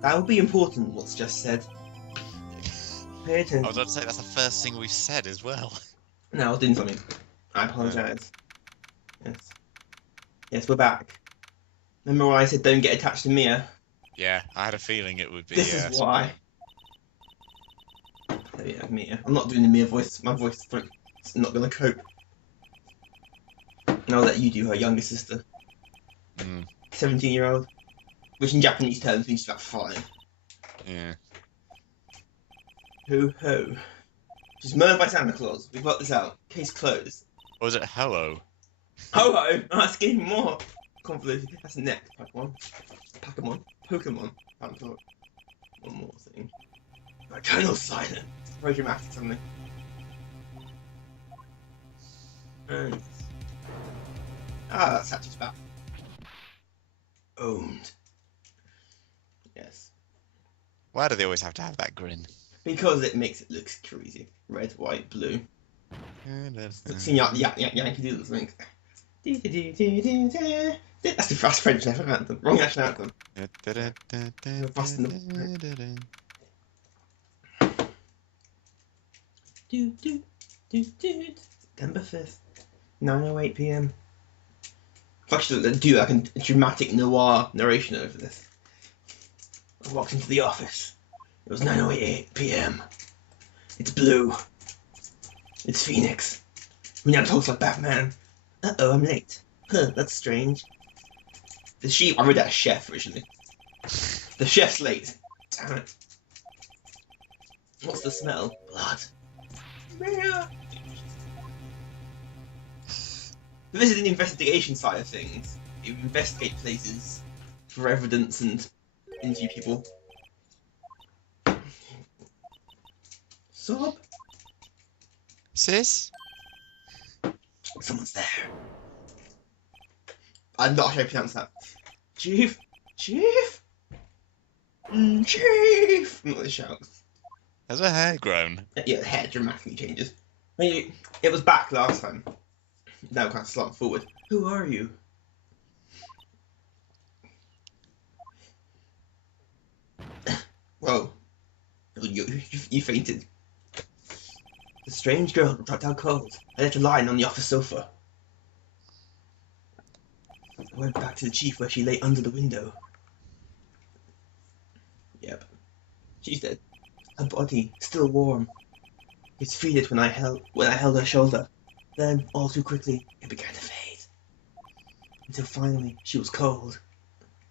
That would be important, what's just said. Pay attention. I was about to say, that's the first thing we've said as well. No, I was doing something. I apologise. Yes. Yes, we're back. Remember when I said don't get attached to Mia? Yeah, I had a feeling it would be. This is why. Oh yeah, Mia. I'm not doing the Mia voice. My voice is not going to cope. And I'll let you do her younger sister. 17-year-old. Which in Japanese terms means she's about 5. Yeah. Ho ho. She's murdered by Santa Claus. We've got this out. Case closed. Or was it hello? Ho ho! Oh, that's getting more convoluted. That's next. Pokemon. Pokemon. One more thing. Eternal silence. Very dramatic, something. And that's Satch's back. Owned. Yes. Why do they always have to have that grin? Because it makes it look crazy. Red, white, blue. Sing Yankee Doodle something. That's the fast French national anthem. Wrong national anthem. September 5th, 9:08 PM. I should do like a dramatic noir narration over this. I walked into the office. It was 9:08 PM. It's blue. It's Phoenix. He now talks like Batman. Uh-oh, I'm late. Huh, that's strange. The sheep. I read that as chef originally. The chef's late. Damn it. What's the smell? Blood. But this is the investigation side of things. You investigate places for evidence and interview people. Sob? Sis? Someone's there. I'm not sure how to pronounce that. Chief? Chief? Chief! Not the shouts. Has her hair grown? Yeah, the hair dramatically changes. It was back last time. Now kind of slant forward. Who are you? Whoa. You fainted. The strange girl dropped out cold. I left her lying on the office sofa. I went back to the chief where she lay under the window. Yep. She's dead. Her body still warm. It's faded when I held her shoulder. Then, all too quickly, it began to fade. Until finally, she was cold.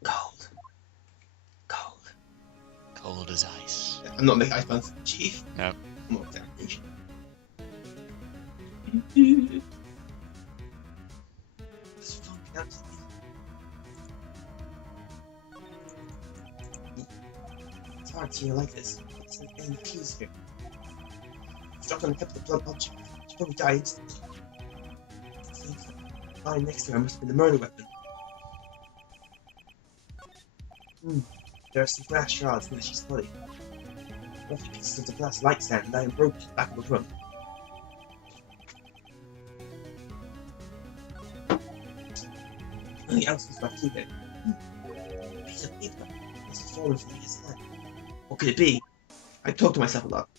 Cold. Cold. Cold as ice. I'm not making ice buns. Chief? No. More examination. This phone counts. It's hard to hear like this. It's like any keys here. Struck on the tip of the blunt object. She probably died instantly. Lying next to her must have been the murder weapon. There are some glass shards near she's body. Roughly pieces of the glass light stand lying broken at the back of the room. Nothing else was left to it. A piece of paper must have fallen from his hand. What could it be? I talk to myself a lot.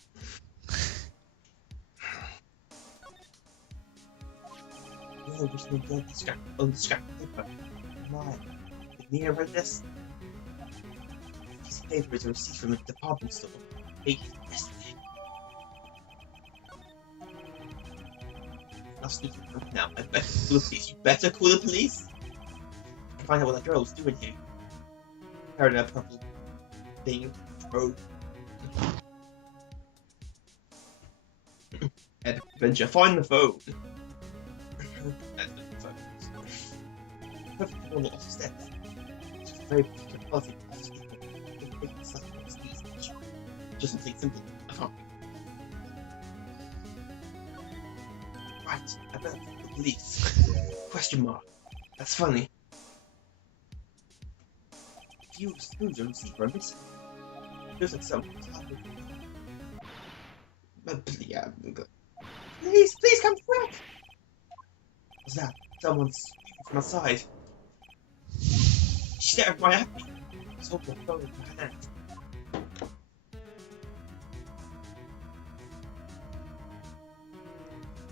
There's no blood on the scrap of paper. Why? Did Mia write this? This paper is a receipt from a department store. Hey, yesterday. I'll sneak it now. I better call the police. You better call the police. Find out what that girl was doing here. Carrying a purple thing. Robe. Adventure. Find the phone. Perfect normal office steps. It's very quality office people. Just something simple. I can't. Right, I better call the police. Question mark. That's funny. If you exclude your receiver, I'm missing. Feels like something's happening. But yeah, please come quick! What's that? Someone's speaking from outside. She stared right at me. I was holding the phone in my hand.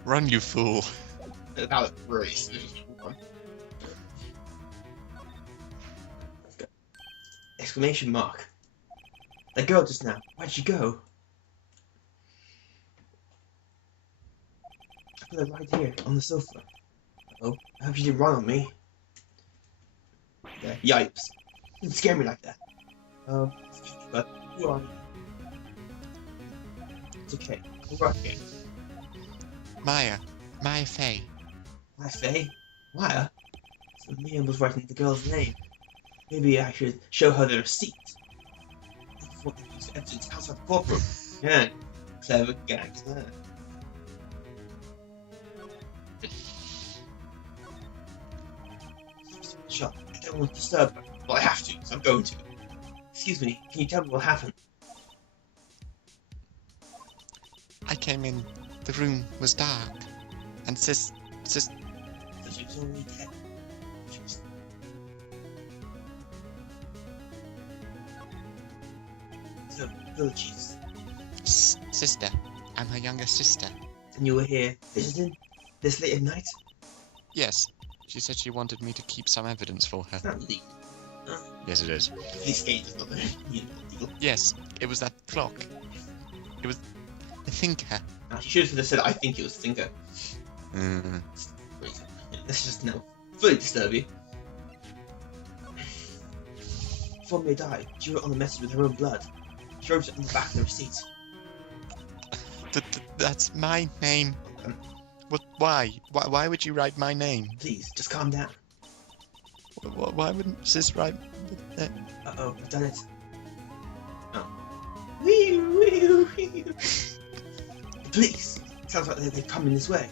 Run, you fool. About race. Exclamation mark. That girl just now. Where'd she go? I put her right here on the sofa. Oh, I hope she didn't run on me. Yeah, yipes. Didn't scare me like that. But who are you? It's okay. We're right here. Maya Fey. Why, Faye? Why? So Liam was writing the girl's name. Maybe I should show her the receipt. Before they use evidence outside the courtroom. Yeah, clever gags there. Shut up. I don't want to disturb her. Well, I have to, so I'm going to. Excuse me, can you tell me what happened? I came in, the room was dark, and sis... So she was already dead. She was... So, apologies. Sister. I'm her younger sister. And you were here visiting? This late at night? Yes. She said she wanted me to keep some evidence for her. It's not legal. Yes, it is. This gate is not legal. Yes, it was that clock. It was the thinker. She should have said, I think it was Thinker. Mm. Wait, let's just now fully disturb you. Before May died, she wrote on the message with her own blood. She wrote it on the back of the receipt. That's my name. What? Why? Why would you write my name? Please, just calm down. Why wouldn't sis write that? Uh-oh, I've done it. Oh. Wee, wee, wee. The police! Sounds like they're coming this way.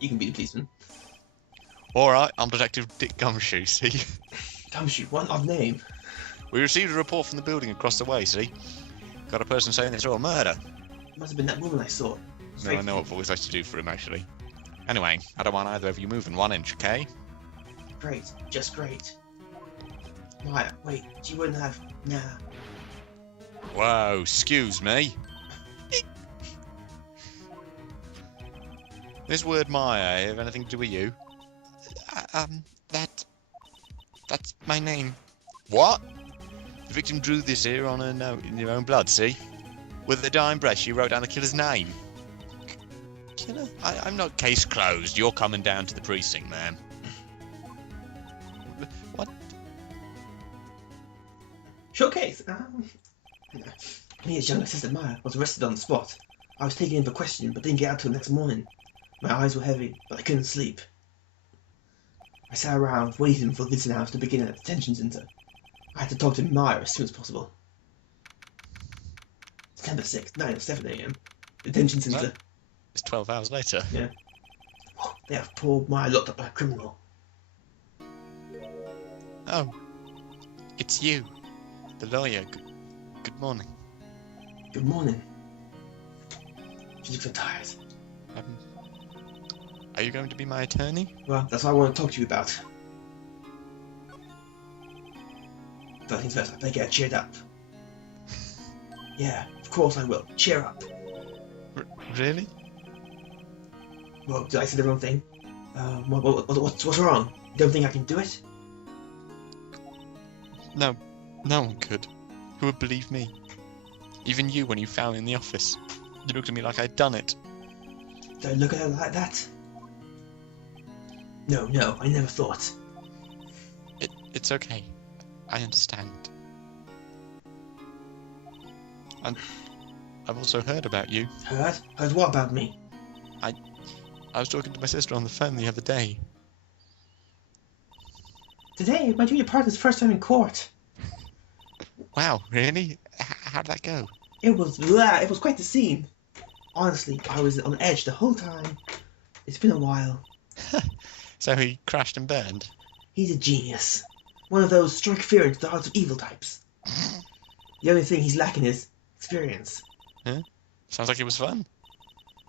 You can be the policeman. Alright, I'm Detective Dick Gumshoe, see? Gumshoe, one odd name. We received a report from the building across the way, see? Got a person saying they saw a murder. It must have been that woman I saw. No, I know what voice I should do for him, actually. Anyway, I don't want either of you moving 1 inch, okay? Great, just great. Maya, wait, she wouldn't have... Nah. Whoa, excuse me. This word Maya have anything to do with you? That's my name. What? The victim drew this here on her note in your own blood, see? With the dying breath, she wrote down the killer's name. Killer? I'm not case closed. You're coming down to the precinct, ma'am. What? Showcase! Mia's younger sister Maya was arrested on the spot. I was taken in for questioning but didn't get out till the next morning. My eyes were heavy, but I couldn't sleep. I sat around waiting for the visiting hours to begin at the detention centre. I had to talk to Maya as soon as possible. September 6th, 9:07 AM. Detention centre. It's 12 hours later. Yeah. They have poor Maya locked up by a criminal. Oh. It's you. The lawyer. Good morning. Good morning. She looks so tired. Are you going to be my attorney? Well, that's what I want to talk to you about. First things first, I better get her cheered up. Yeah, of course I will. Cheer up. Really? Well, did I say the wrong thing? What's wrong? You don't think I can do it? No. No one could. Who would believe me? Even you when you found me in the office. You looked at me like I'd done it. Did I look at her like that? No, I never thought. It's okay. I understand. And I've also heard about you. Heard? Heard what about me? I was talking to my sister on the phone the other day. Today, my junior partner's first time in court. Wow, really? How'd that go? It was quite the scene. Honestly, I was on edge the whole time. It's been a while. So he crashed and burned? He's a genius. One of those strike fear into the hearts of evil types. The only thing he's lacking is experience. Huh? Sounds like it was fun.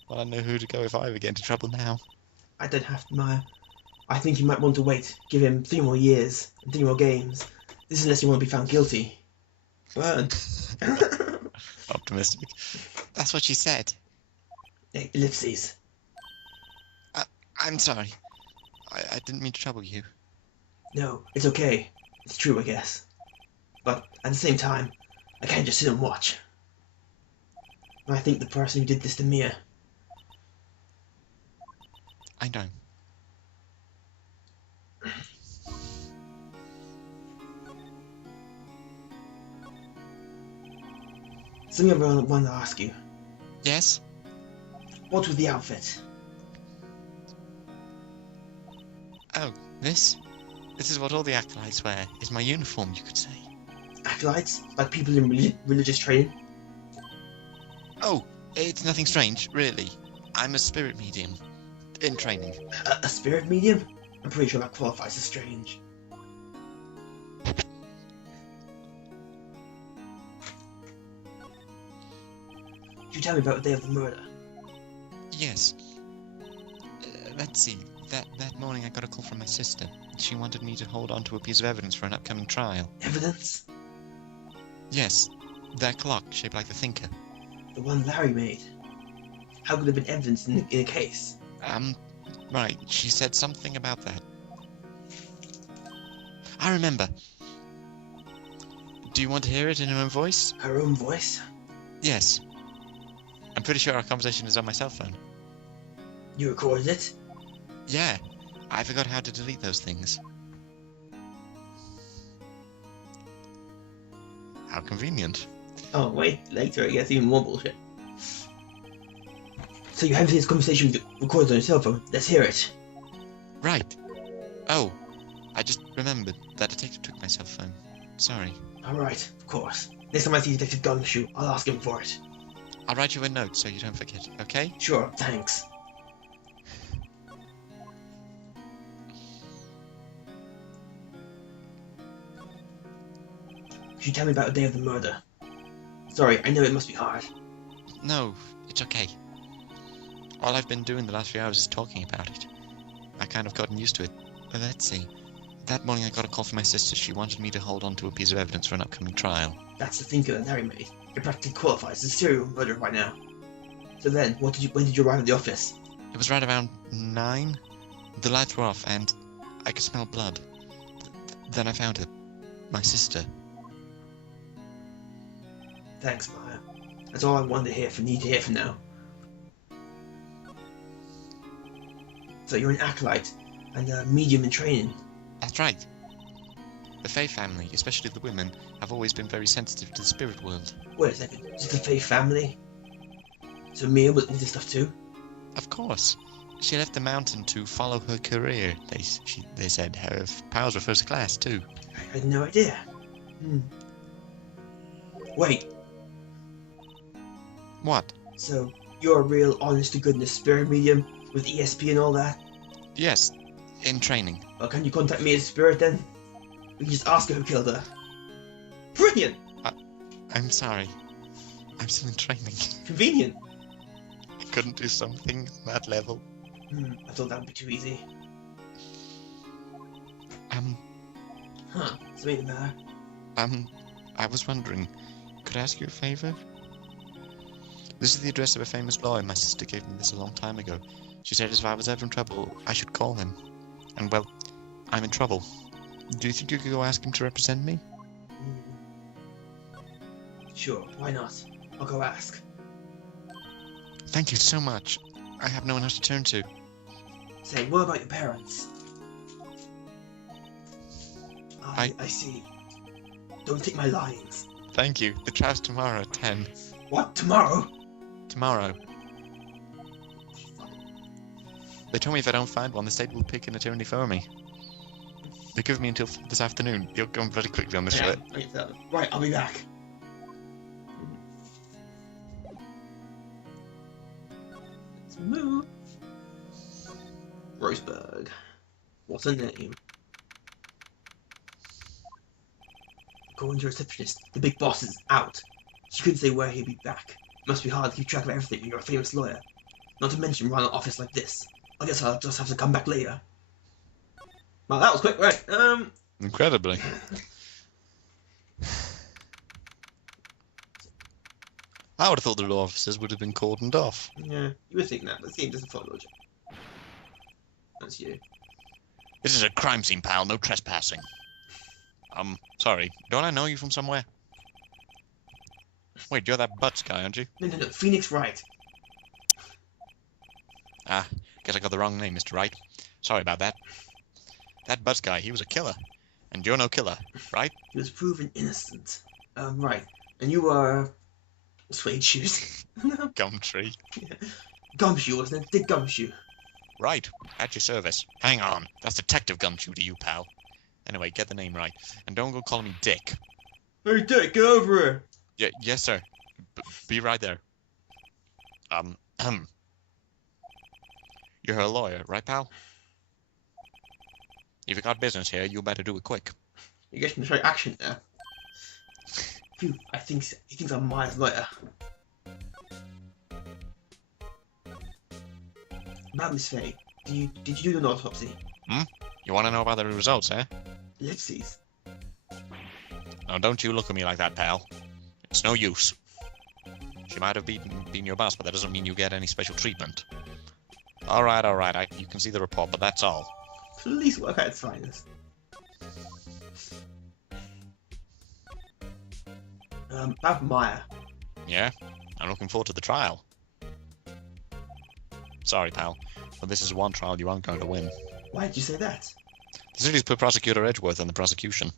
Well, I know who to go if I ever get into trouble now. I don't have to, Maya. I think you might want to wait. Give him 3 more years and 3 more games. This is unless you want to be found guilty. Burn. optimistic. That's what she said. Hey, ellipses. I'm sorry. I didn't mean to trouble you. No, it's okay. It's true, I guess. But at the same time, I can't just sit and watch. I think the person who did this to Mia. I know. Something I want to ask you. Yes? What was the outfit? Oh, this? This is what all the acolytes wear. It's my uniform, you could say. Acolytes? Like people in religious training? Oh, it's nothing strange, really. I'm a spirit medium. In training. A spirit medium? I'm pretty sure that qualifies as strange. Could you tell me about the day of the murder? Yes. Let's see. That morning I got a call from my sister. She wanted me to hold on to a piece of evidence for an upcoming trial. Evidence? Yes. That clock, shaped like the Thinker. The one Larry made. How could there have been evidence in a case? Right. She said something about that. I remember. Do you want to hear it in her own voice? Her own voice? Yes. I'm pretty sure our conversation is on my cell phone. You recorded it? Yeah. I forgot how to delete those things. How convenient. Oh, wait, later it gets even more bullshit. So you have this conversation recorded on your cell phone. Let's hear it. Right. Oh, I just remembered that detective took my cell phone. Sorry. Alright, of course. Next time I see Detective Gumshoe, I'll ask him for it. I'll write you a note so you don't forget, okay? Sure, thanks. Could you tell me about the day of the murder? Sorry, I know it must be hard. No, it's okay. All I've been doing the last few hours is talking about it. I kind of gotten used to it. Let's see. That morning I got a call from my sister. She wanted me to hold on to a piece of evidence for an upcoming trial. That's the Thinker that Larry made. It practically qualifies as a serial murderer by now. So then, when did you arrive at the office? It was right around 9. The lights were off and I could smell blood. Then I found her. My sister. Thanks, Maya. That's all I wanted to need to hear for now. So you're an acolyte and a medium in training. That's right. The Fae family, especially the women, have always been very sensitive to the spirit world. Wait a second, is it the Fae family? So Mia was into stuff too? Of course. She left the mountain to follow her career. They said her powers were first class too. I had no idea. Wait. What? So you're a real honest-to-goodness spirit medium with ESP and all that? Yes, in training. Well, can you contact me as a spirit then? We can just ask her who killed her. Brilliant! I'm sorry. I'm still in training. Convenient. I couldn't do something on that level. I thought that would be too easy. Something the matter? I was wondering, could I ask you a favor? This is the address of a famous lawyer. My sister gave me this a long time ago. She said if I was ever in trouble, I should call him. And well, I'm in trouble. Do you think you could go ask him to represent me? Sure, why not? I'll go ask. Thank you so much. I have no one else to turn to. Say, what about your parents? I see. Don't take my lines. Thank you. The trial's tomorrow at 10. What? Tomorrow? Tomorrow. They told me if I don't find one, the state will pick an attorney for me. They give me until this afternoon. You're going very quickly on this shit. Right, I'll be back. Let's move. Roseburg. What's her name? Going to receptionist. The big boss is out. She couldn't say where he'd be back. Must be hard to keep track of everything when you're a famous lawyer. Not to mention run an office like this. I guess I'll just have to come back later. Well, that was quick, right? Incredibly. I would have thought the law officers would have been cordoned off. Yeah, you would think that, but the game doesn't follow logic. That's you. This is a crime scene, pal. No trespassing. Sorry. Don't I know you from somewhere? Wait, you're that Butts guy, aren't you? No, Phoenix Wright. Ah, guess I got the wrong name, Mr. Wright. Sorry about that. That Butts guy, he was a killer. And you're no killer, right? He was proven innocent. Right. And you are... suede shoes. Gumtree. Gumshoe, wasn't it? Dick Gumshoe. Right, at your service. Hang on, that's Detective Gumshoe to you, pal. Anyway, get the name right. And don't go calling me Dick. Hey, Dick, get over here! Yes, sir. Be right there. You're a lawyer, right, pal? If you got business here, you better do it quick. You're getting the right action there. Phew, he thinks I'm Maya's lawyer. About Miss Faye, did you do an autopsy? You want to know about the results, eh? Ellipses. Now, don't you look at me like that, pal. It's no use. She might have been your boss, but that doesn't mean you get any special treatment. Alright, you can see the report, but that's all. Please work out its finest. About Maya. Yeah? I'm looking forward to the trial. Sorry, pal, but this is one trial you aren't going to win. Why did you say that? The city's put Prosecutor Edgeworth in the prosecution.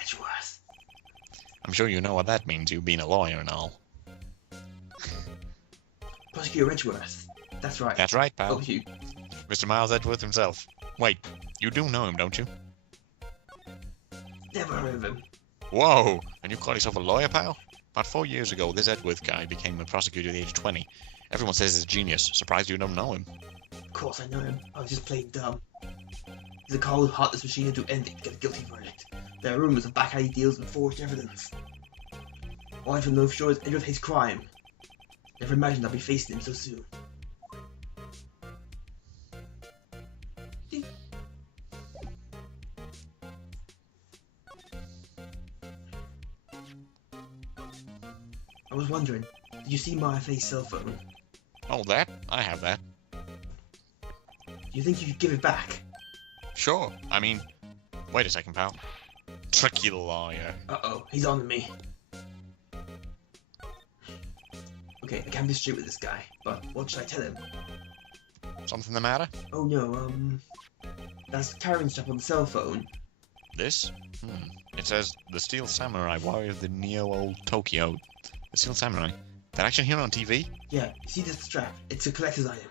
Edgeworth. I'm sure you know what that means, you being a lawyer and all. Prosecutor Edgeworth. That's right. That's right, pal. Oh, you. Mr. Miles Edgeworth himself. Wait, you do know him, don't you? Never heard of him. Whoa! And you call yourself a lawyer, pal? About 4 years ago, this Edgeworth guy became a prosecutor at the age of 20. Everyone says he's a genius. Surprised you don't know him. Of course I know him. I was just playing dumb. He's a cold, heartless machine to do anything to get a guilty verdict. There are rumours of back alley deals and forged evidence. All I know for sure is Edgeworth hates crime. Never imagined I'd be facing him so soon. I was wondering, did you see Maya Faye's cell phone? Oh, that? I have that. Do you think you could give it back? Sure. I mean, wait a second, pal. Tricky lawyer. Uh-oh, he's on to me. Okay, I can't be straight with this guy, but what should I tell him? Something the matter? Oh no, that's Karen's stuff on the cell phone. This? It says, the Steel Samurai, warrior of the Neo-Old Tokyo. The Steel Samurai? That action hero on TV? Yeah, you see this strap? It's a collector's item.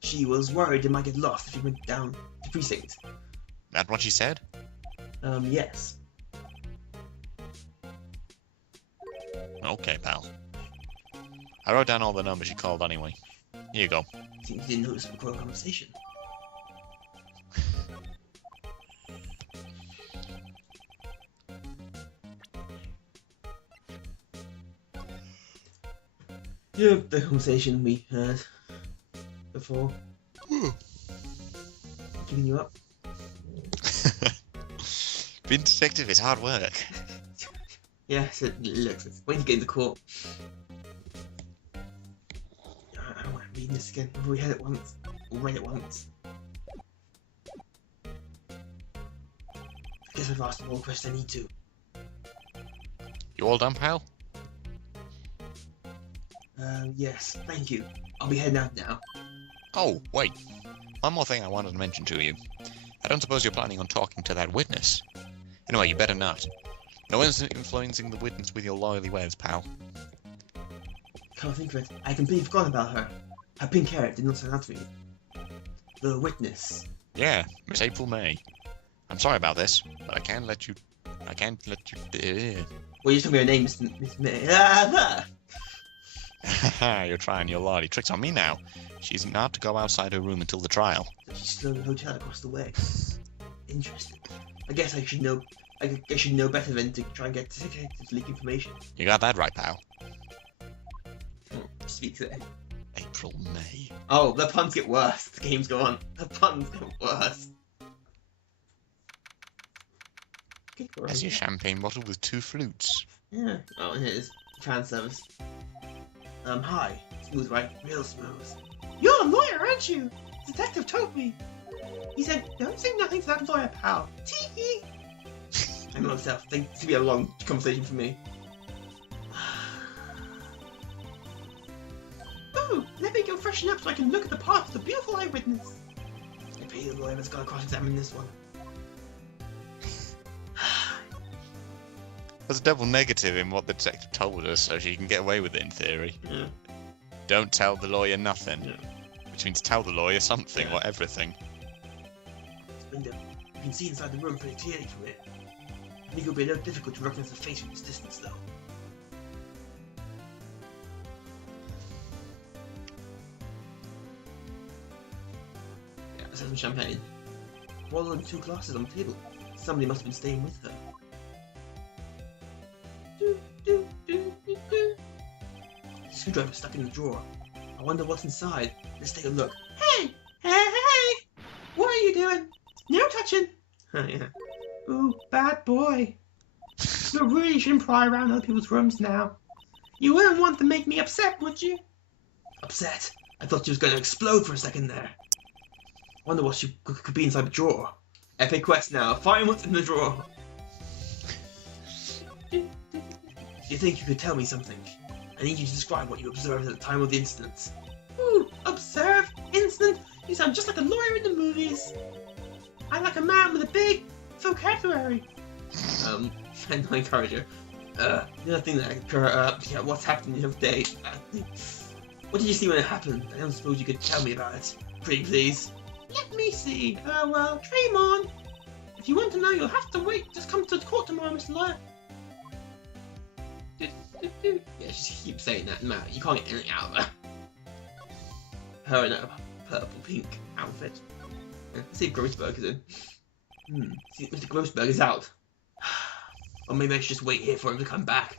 She was worried it might get lost if you went down the precinct. That what she said? Yes. Okay, pal. I wrote down all the numbers she called anyway. Here you go. Seems you didn't notice the recorded conversation. Yeah, the conversation we heard before. Giving you up? Being detective is hard work. Yes, it looks. When you get into court. I don't want to read this again. We've already had it once. Or read it once. I guess I've asked all the questions I need to. You all done, pal? Yes, thank you. I'll be heading out now. Oh, wait. One more thing I wanted to mention to you. I don't suppose you're planning on talking to that witness. Anyway, you better not. No one's influencing the witness with your lawyerly ways, pal. Can't think of it. I completely forgot about her. Her pink hair did not stand out to me. The witness. Yeah, Miss April May. I'm sorry about this, but I can't let you... Well, you told me her name, Miss May. Ah, You're trying your lottie tricks on me now. She's not to go outside her room until the trial. she's still in the hotel across the way. Interesting. I guess I should know. I should know better than to try and get detectives to leak information. You got that right, pal. Speak there. April May. Oh, the puns get worse. The game's go on. The puns get worse. That's your champagne bottle with 2 fruits. Yeah. Oh, and it is fan service. Hi. Smooth, right? Real smooth. You're a lawyer, aren't you? The detective told me. He said, don't say nothing to that lawyer, pal. Tee-hee. Hang on myself. I think it's gonna be a long conversation for me. Ooh, let me go freshen up so I can look at the part of the beautiful eyewitness. I pay the lawyer that's gotta cross-examine this one. There's a double negative in what the detective told us, so she can get away with it in theory. Yeah. Don't tell the lawyer nothing. Yeah. Which means tell the lawyer something or everything. Window. You can see inside the room pretty clearly from it. I think it'll be a little difficult to recognize the face from this distance, though. Yeah, let's have some champagne. More than 2 glasses on the table. Somebody must have been staying with her. Screwdriver stuck in the drawer. I wonder what's inside. Let's take a look. Hey! Hey! What are you doing? No touching! Oh, yeah. Ooh, bad boy. You really shouldn't pry around other people's rooms now. You wouldn't want to make me upset, would you? Upset? I thought she was going to explode for a second there. Wonder what she could be inside the drawer. Epic quest now. Find what's in the drawer. You think you could tell me something? I need you to describe what you observed at the time of the incident. Ooh, observed? Incident? You sound just like a lawyer in the movies. I like a man with a big vocabulary. And I encourage her. The other thing that yeah, what's happened the other day? What did you see when it happened? I don't suppose you could tell me about it. Pretty please. Let me see. Well, dream on. If you want to know, you'll have to wait. Just come to the court tomorrow, Mr. Lawyer. Yeah, she keeps saying that. No, you can't get anything out of her. Her in a purple-pink outfit. Let's see if Grossberg is in. See if Mr. Grossberg is out. Or maybe I should just wait here for him to come back.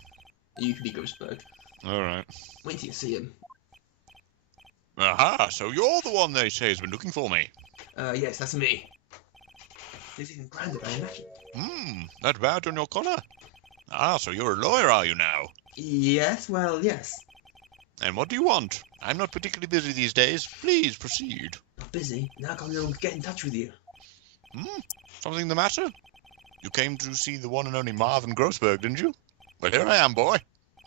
You can be Grossberg. Alright. Wait till you see him. Aha, so you're the one they say has been looking for me. Yes, that's me. He's even grander, I imagine. That badge on your collar? Ah, so you're a lawyer, are you now? Yes, well, yes. And what do you want? I'm not particularly busy these days. Please proceed. Not busy? Now come along to get in touch with you. Something the matter? You came to see the one and only Marvin Grossberg, didn't you? Well, here I am, boy.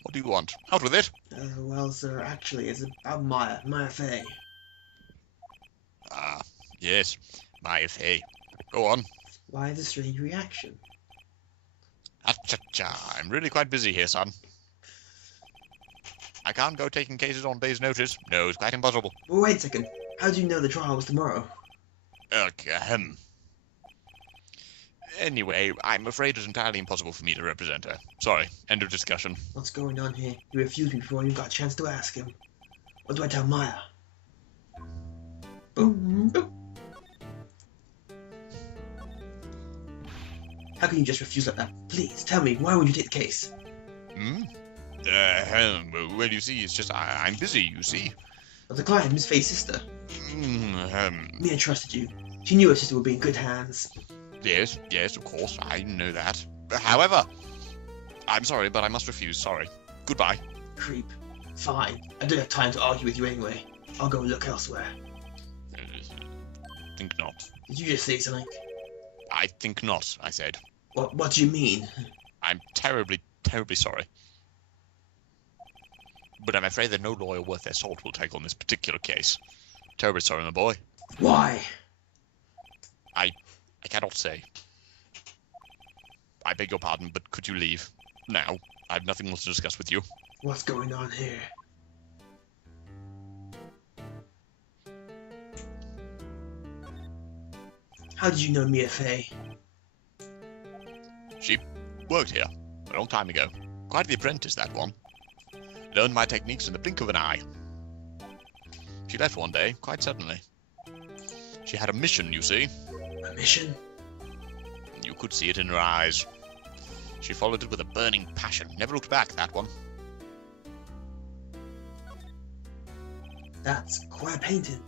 What do you want? Out with it. Well, sir, actually, it's about Maya Fey. Ah, yes, Maya Fey. Go on. Why the strange reaction? Acha-cha, I'm really quite busy here, son. I can't go taking cases on day's notice. No, it's quite impossible. Well, wait a second. How do you know the trial was tomorrow? Anyway, I'm afraid it's entirely impossible for me to represent her. Sorry, end of discussion. What's going on here? You refused me before you got a chance to ask him. What do I tell Maya? Boom, boom. How can you just refuse like that? Please, tell me, why would you take the case? Well, you see, it's just, I'm busy, you see. But the client, Miss Fay's sister. Mia trusted you. She knew her sister would be in good hands. Yes, of course, I know that. However, I'm sorry, but I must refuse, sorry. Goodbye. Creep. Fine. I don't have time to argue with you anyway. I'll go look elsewhere. Think not. Did you just say something? I think not, I said. What do you mean? I'm terribly, terribly sorry. But I'm afraid that no lawyer worth their salt will take on this particular case. Terribly sorry, my boy. Why? I cannot say. I beg your pardon, but could you leave? Now. I have nothing more to discuss with you. What's going on here? How did you know Mia Fey? She worked here a long time ago. Quite the apprentice, that one. Learned my techniques in the blink of an eye. She left one day, quite suddenly. She had a mission, you see. A mission? You could see it in her eyes. She followed it with a burning passion. Never looked back, that one. That's quite a painting.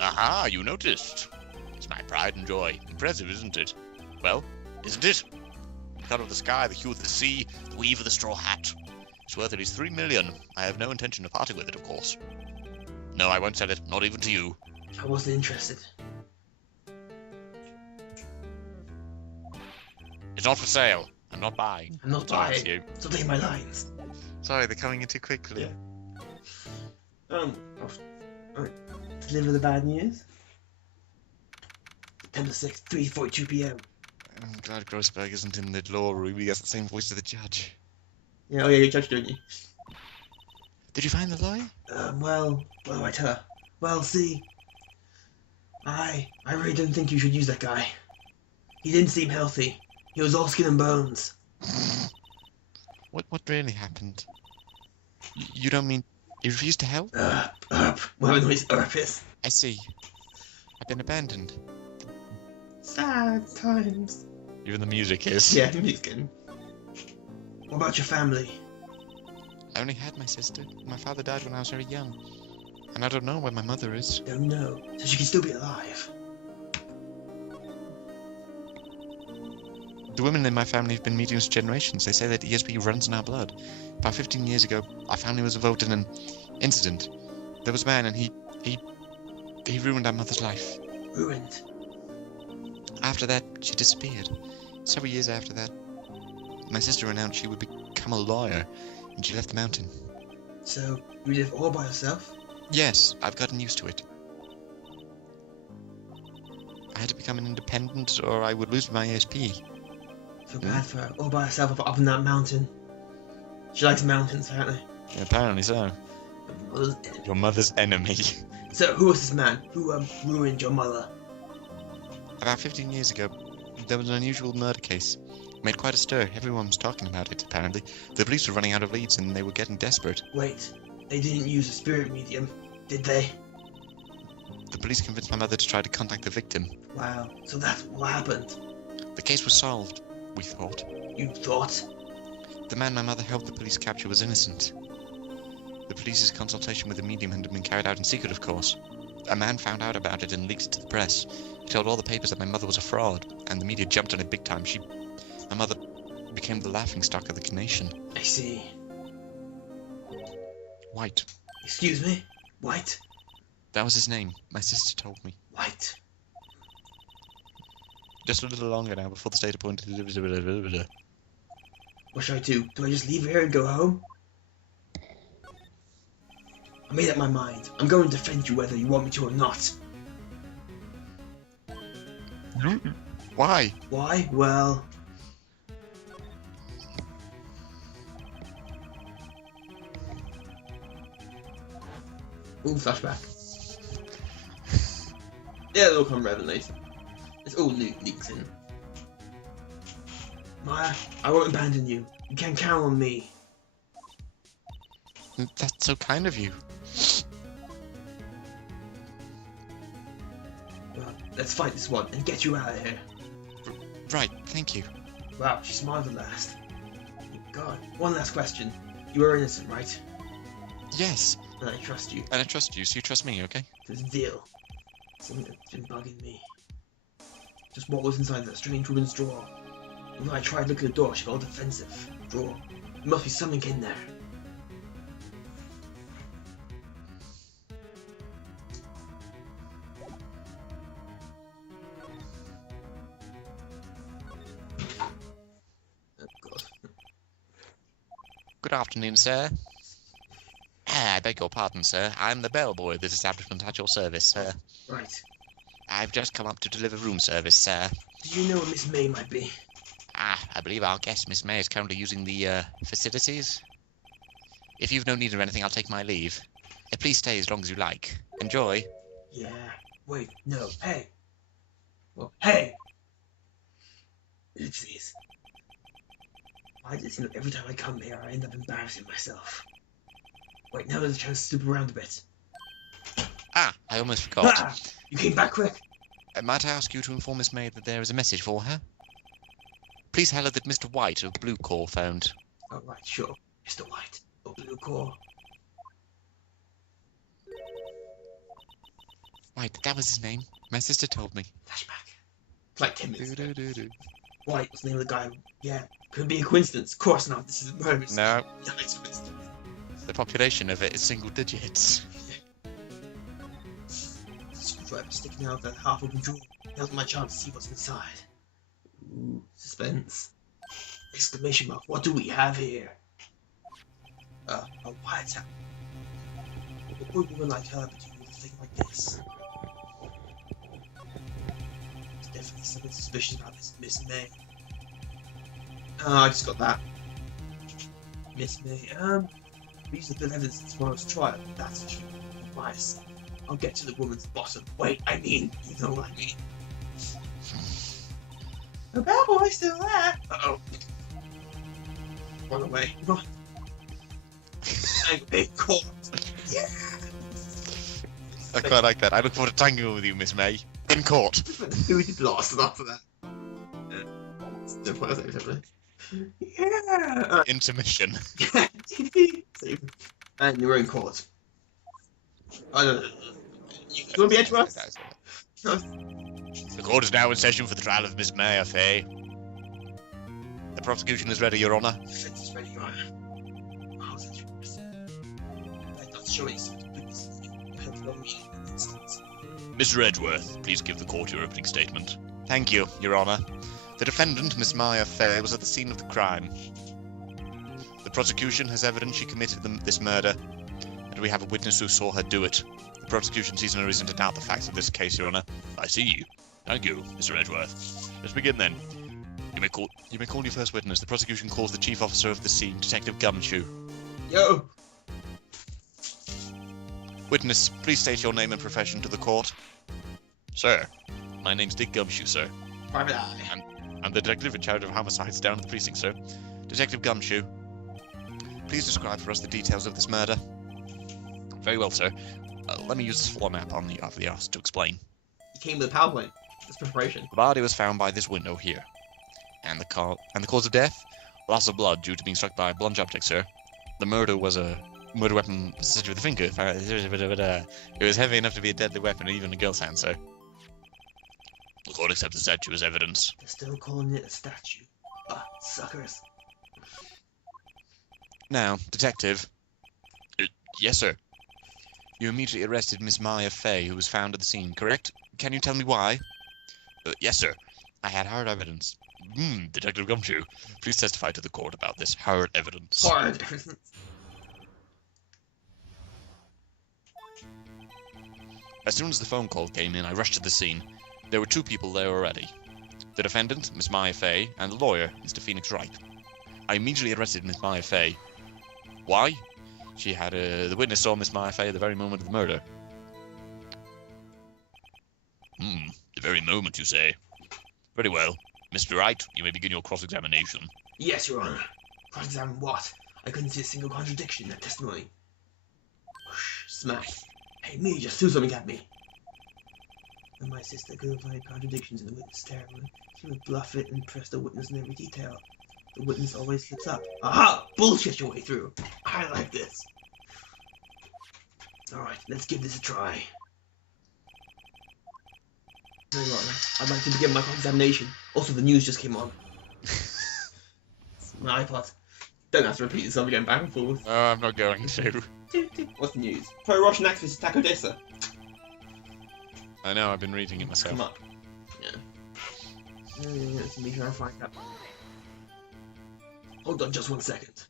Aha, you noticed. It's my pride and joy. Impressive, isn't it? Well, isn't it? The colour of the sky, the hue of the sea, the weave of the straw hat. It's It's worth at least 3 million. I have no intention of parting with it, of course. No, I won't sell it, not even to you. I wasn't interested. It's not for sale. I'm not buying. I'm not Sorry, buying. it's you. Stop taking my lines. Sorry, they're coming in too quickly. Yeah. Deliver the bad news. September 6th, 3:42 p.m. I'm glad Grossberg isn't in the law room. He has the same voice as the judge. Yeah, oh yeah, you judge, don't you? Did you find the lawyer? Well, what do I tell her? Well, see, I really don't think you should use that guy. He didn't seem healthy. He was all skin and bones. What really happened? You don't mean he refused to help? Whatever noise is. I see. I've been abandoned. Sad times. Even the music is. Yeah, the music's What about your family? I only had my sister. My father died when I was very young. And I don't know where my mother is. Don't know. So she can still be alive. The women in my family have been mediums for generations. They say that ESP runs in our blood. About 15 years ago, our family was involved in an incident. There was a man and he ruined our mother's life. Ruined? After that, she disappeared. Several years after that, my sister announced she would become a lawyer, and she left the mountain. So, you live all by yourself? Yes, I've gotten used to it. I had to become an independent, or I would lose my ESP. Feel bad for her, all by herself up in that mountain. She likes mountains, apparently. Yeah, apparently so. Your mother's enemy. So, who was this man who ruined your mother? About 15 years ago, there was an unusual murder case. It made quite a stir. Everyone was talking about it, apparently. The police were running out of leads and they were getting desperate. Wait, they didn't use a spirit medium, did they? The police convinced my mother to try to contact the victim. Wow, so that's what happened. The case was solved, we thought. You thought? The man my mother helped the police capture was innocent. The police's consultation with the medium had been carried out in secret, of course. A man found out about it and leaked it to the press. He told all the papers that my mother was a fraud, and the media jumped on it big time. My mother became the laughingstock of the nation. I see. White. Excuse me? White? That was his name. My sister told me. White. Just a little longer now before the state appointed. What should I do? Do I just leave here and go home? I made up my mind. I'm going to defend you whether you want me to or not. Why? Why? Well... Ooh, flashback. Yeah, they'll come rather later. It's all leaks in. Maya, I won't abandon you. You can count on me. That's so kind of you. Well, let's fight this one and get you out of here. Right, thank you. Wow, she smiled at last. God, one last question. You are innocent, right? Yes. And I trust you. And I trust you, so you trust me, okay? There's a deal. Something that's been bugging me. Just what was inside that strange woman's drawer. When I tried looking at the door, she got all defensive. Drawer. There must be something in there. Oh God. Good afternoon, sir. I beg your pardon, sir. I'm the bellboy of this establishment at your service, sir. Right. I've just come up to deliver room service, sir. Do you know where Miss May might be? I believe our guest, Miss May, is currently using the, facilities. If you've no need of anything, I'll take my leave. Please stay as long as you like. Enjoy. Yeah. Wait, no. Hey. Well, hey! Oopsies. Why does it seem like every time I come here, I end up embarrassing myself? Wait, now there's a chance to snoop around a bit. I almost forgot. Ah! You came back quick! Might I ask you to inform Miss May that there is a message for her? Please tell her that Mr. White of Blue Core phoned. Oh, right, sure. Mr. White, of Blue Core. White, that was his name. My sister told me. Flashback. It's like 10 minutes. Do-do-do-do. White was the name of the guy. Yeah, could be a coincidence. Of course not. This is a murder. No. Yeah, it's a coincidence. The population of it is single digits. Screwdriver sticking out of that half-open drawer. Now's my chance to see what's inside. Ooh, suspense. Exclamation mark. What do we have here? A wiretap. A woman like her, but you would think like this. There's definitely something suspicious about this Miss May. I just got that. Miss May. We use the good evidence in tomorrow's trial. That's true. Bias. I'll get to the woman's bottom. Wait, I mean, you know what I mean. The bellboy's still there. Uh-oh. Run away. Run. I'm big court. Yeah. I quite like that. I look forward to tangling with you, Miss May. In court. Who did last after that? No point, I think, yeah. Intermission. And you're in court. I don't know. You want to be Edgeworth? The court is now in session for the trial of Miss May Fay. The prosecution is ready, Your Honour. Defense is ready, Your Honour. How's it? I'm not sure it's Mr. Edgeworth, please give the court your opening statement. Thank you, Your Honour. The defendant, Miss Maya Fay, was at the scene of the crime. The prosecution has evidence she committed this murder, and we have a witness who saw her do it. The prosecution sees no reason to doubt the facts of this case, Your Honour. I see you. Thank you, Mr. Edgeworth. Let's begin then. You may call your first witness. The prosecution calls the chief officer of the scene, Detective Gumshoe. Yo! Witness, please state your name and profession to the court. Sir, my name's Dick Gumshoe, sir. Private eye. I'm the detective in charge of homicides down at the precinct, sir. Detective Gumshoe, please describe for us the details of this murder. Very well, sir. Let me use this floor map on the office to explain. You came with a PowerPoint. That's preparation. The body was found by this window here. And the cause of death? Loss of blood due to being struck by a blunt object, sir. The murder was a murder weapon such with a finger. It was heavy enough to be a deadly weapon, even a girl's hand, sir. The court accepts the statue as evidence. They're still calling it a statue. Ah, suckers. Now, detective. Yes, sir. You immediately arrested Miss Maya Fay, who was found at the scene, correct? Can you tell me why? Yes, sir. I had hard evidence. Detective Gumshoe, please testify to the court about this hard evidence. Hard evidence. As soon as the phone call came in, I rushed to the scene. There were two people there already. The defendant, Miss Maya Fay, and the lawyer, Mr. Phoenix Wright. I immediately arrested Miss Maya Fay. Why? She had the witness saw Miss Maya Fay at the very moment of the murder. The very moment, you say? Very well. Mr. Wright, you may begin your cross-examination. Yes, Your Honour. Cross-examine what? I couldn't see a single contradiction in that testimony. Whoosh, smack. Hey, me, just threw something at me. And my sister couldn't find contradictions in the witness testimony. She would bluff it and press the witness in every detail. The witness always slips up. Aha! Bullshit your way through. I like this. Alright, let's give this a try. I'd like to begin my examination. Also, the news just came on. My iPod. Don't have to repeat yourself again, back and forth. I'm not going to. What's the news? Pro-Russian activist attack Odessa. I know, I've been reading it myself. Come up. Yeah. Let's make sure I find that. Hold on just 1 second.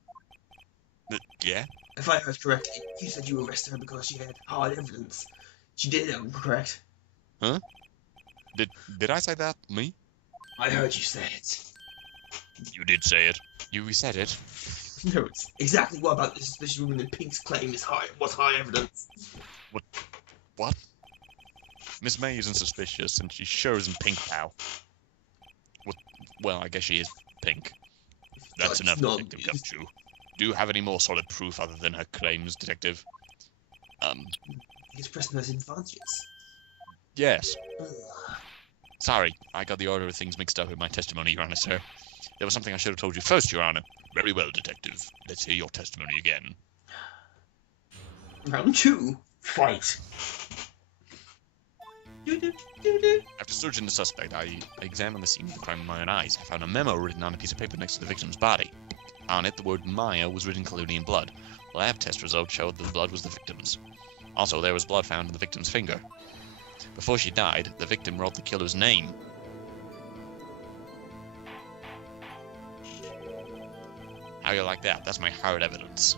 Yeah? If I heard correctly, you said you arrested her because she had hard evidence. She did, correct? Huh? Did I say that? Me? I heard you say it. You did say it. You said it. No, it's exactly what about this suspicious woman in Pink's claim is high evidence. What? Miss May isn't suspicious, and she sure isn't pink, pal. Well, I guess she is pink. That's enough, Detective Gumshoe. Do you have any more solid proof other than her claims, Detective? He's pressing those advantages. Yes. Sorry, I got the order of things mixed up in my testimony, Your Honor, sir. There was something I should have told you first, Your Honor. Very well, Detective. Let's hear your testimony again. Round 2. Fight. After searching the suspect, I examined the scene of the crime with my own eyes. I found a memo written on a piece of paper next to the victim's body. On it, the word Maya was written clearly in blood. Lab test results showed that the blood was the victim's. Also, there was blood found on the victim's finger. Before she died, the victim wrote the killer's name. How you like that? That's my hard evidence.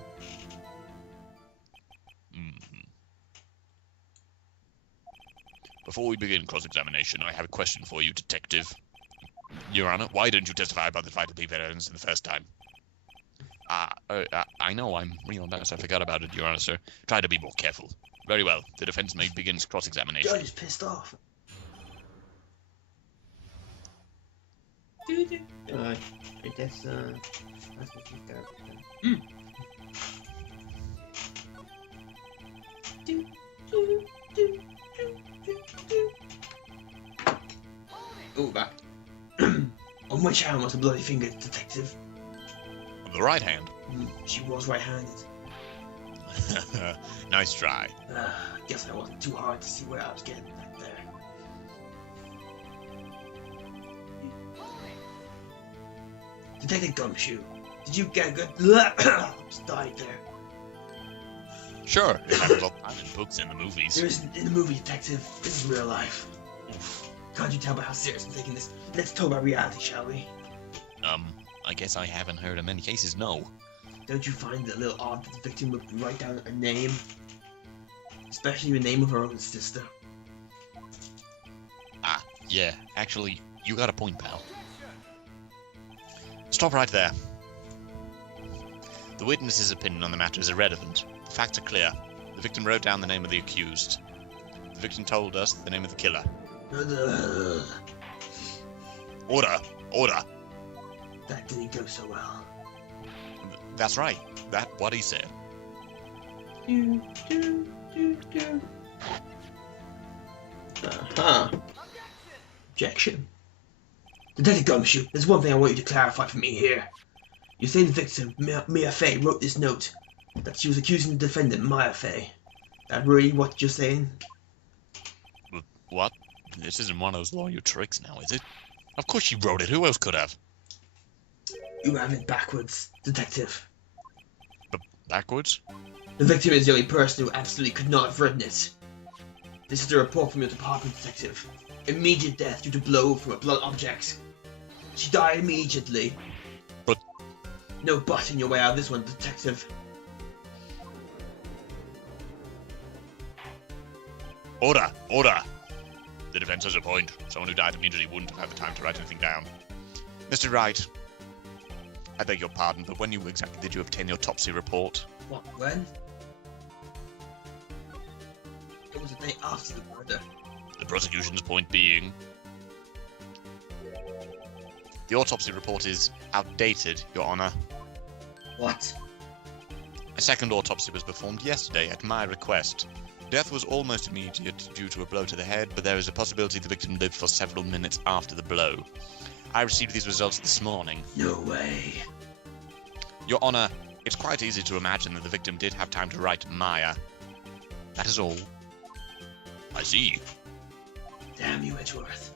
Before we begin cross-examination, I have a question for you, Detective. Your Honor, why didn't you testify about the vital thief evidence the first time? I know, I'm real embarrassed. I forgot about it, Your Honor, sir. Try to be more careful. Very well. The defense may begin cross-examination. Judge is pissed off. I guess, that's what she's got. Oh, back. On which hand was the bloody finger, Detective? On the right hand. She was right-handed. Nice try. Guess I wasn't too hard to see where I was getting back there. Detective Gumshoe, did you get a good just died there? Sure, it happens all the time in books and the movies. There isn't in the movie, Detective. This is real life. Can't you tell by how serious I'm taking this? Let's talk about reality, shall we? I guess I haven't heard of many cases, no. Don't you find it a little odd that the victim would write down a name? Especially the name of her own sister. Yeah, actually, you got a point, pal. Stop right there. The witness's opinion on the matter is irrelevant. The facts are clear. The victim wrote down the name of the accused. The victim told us the name of the killer. Order! Order! That didn't go so well. That's right. That's what he said. Objection. Detective Gumshoe, there's one thing I want you to clarify for me here. You say the victim, Mia Fey, wrote this note that she was accusing the defendant, Maya Fey. That really what you're saying? What? This isn't one of those lawyer tricks now, is it? Of course she wrote it. Who else could have? You have it backwards, Detective. Backwards? The victim is the only person who absolutely could not have written it. This is a report from your department, Detective. Immediate death due to blow from a blunt object. She died immediately. But... No but in your way out of this one, Detective. Order! Order! The defense has a point. Someone who died immediately wouldn't have had the time to write anything down. Mr. Wright, I beg your pardon, but when exactly did you obtain your autopsy report? What, when? It was the day after the murder. The prosecution's point being... The autopsy report is outdated, Your Honor. What? A second autopsy was performed yesterday at my request. Death was almost immediate due to a blow to the head, but there is a possibility the victim lived for several minutes after the blow. I received these results this morning. No way. Your Honor, it's quite easy to imagine that the victim did have time to write Maya. That is all. I see. Damn you, Edgeworth.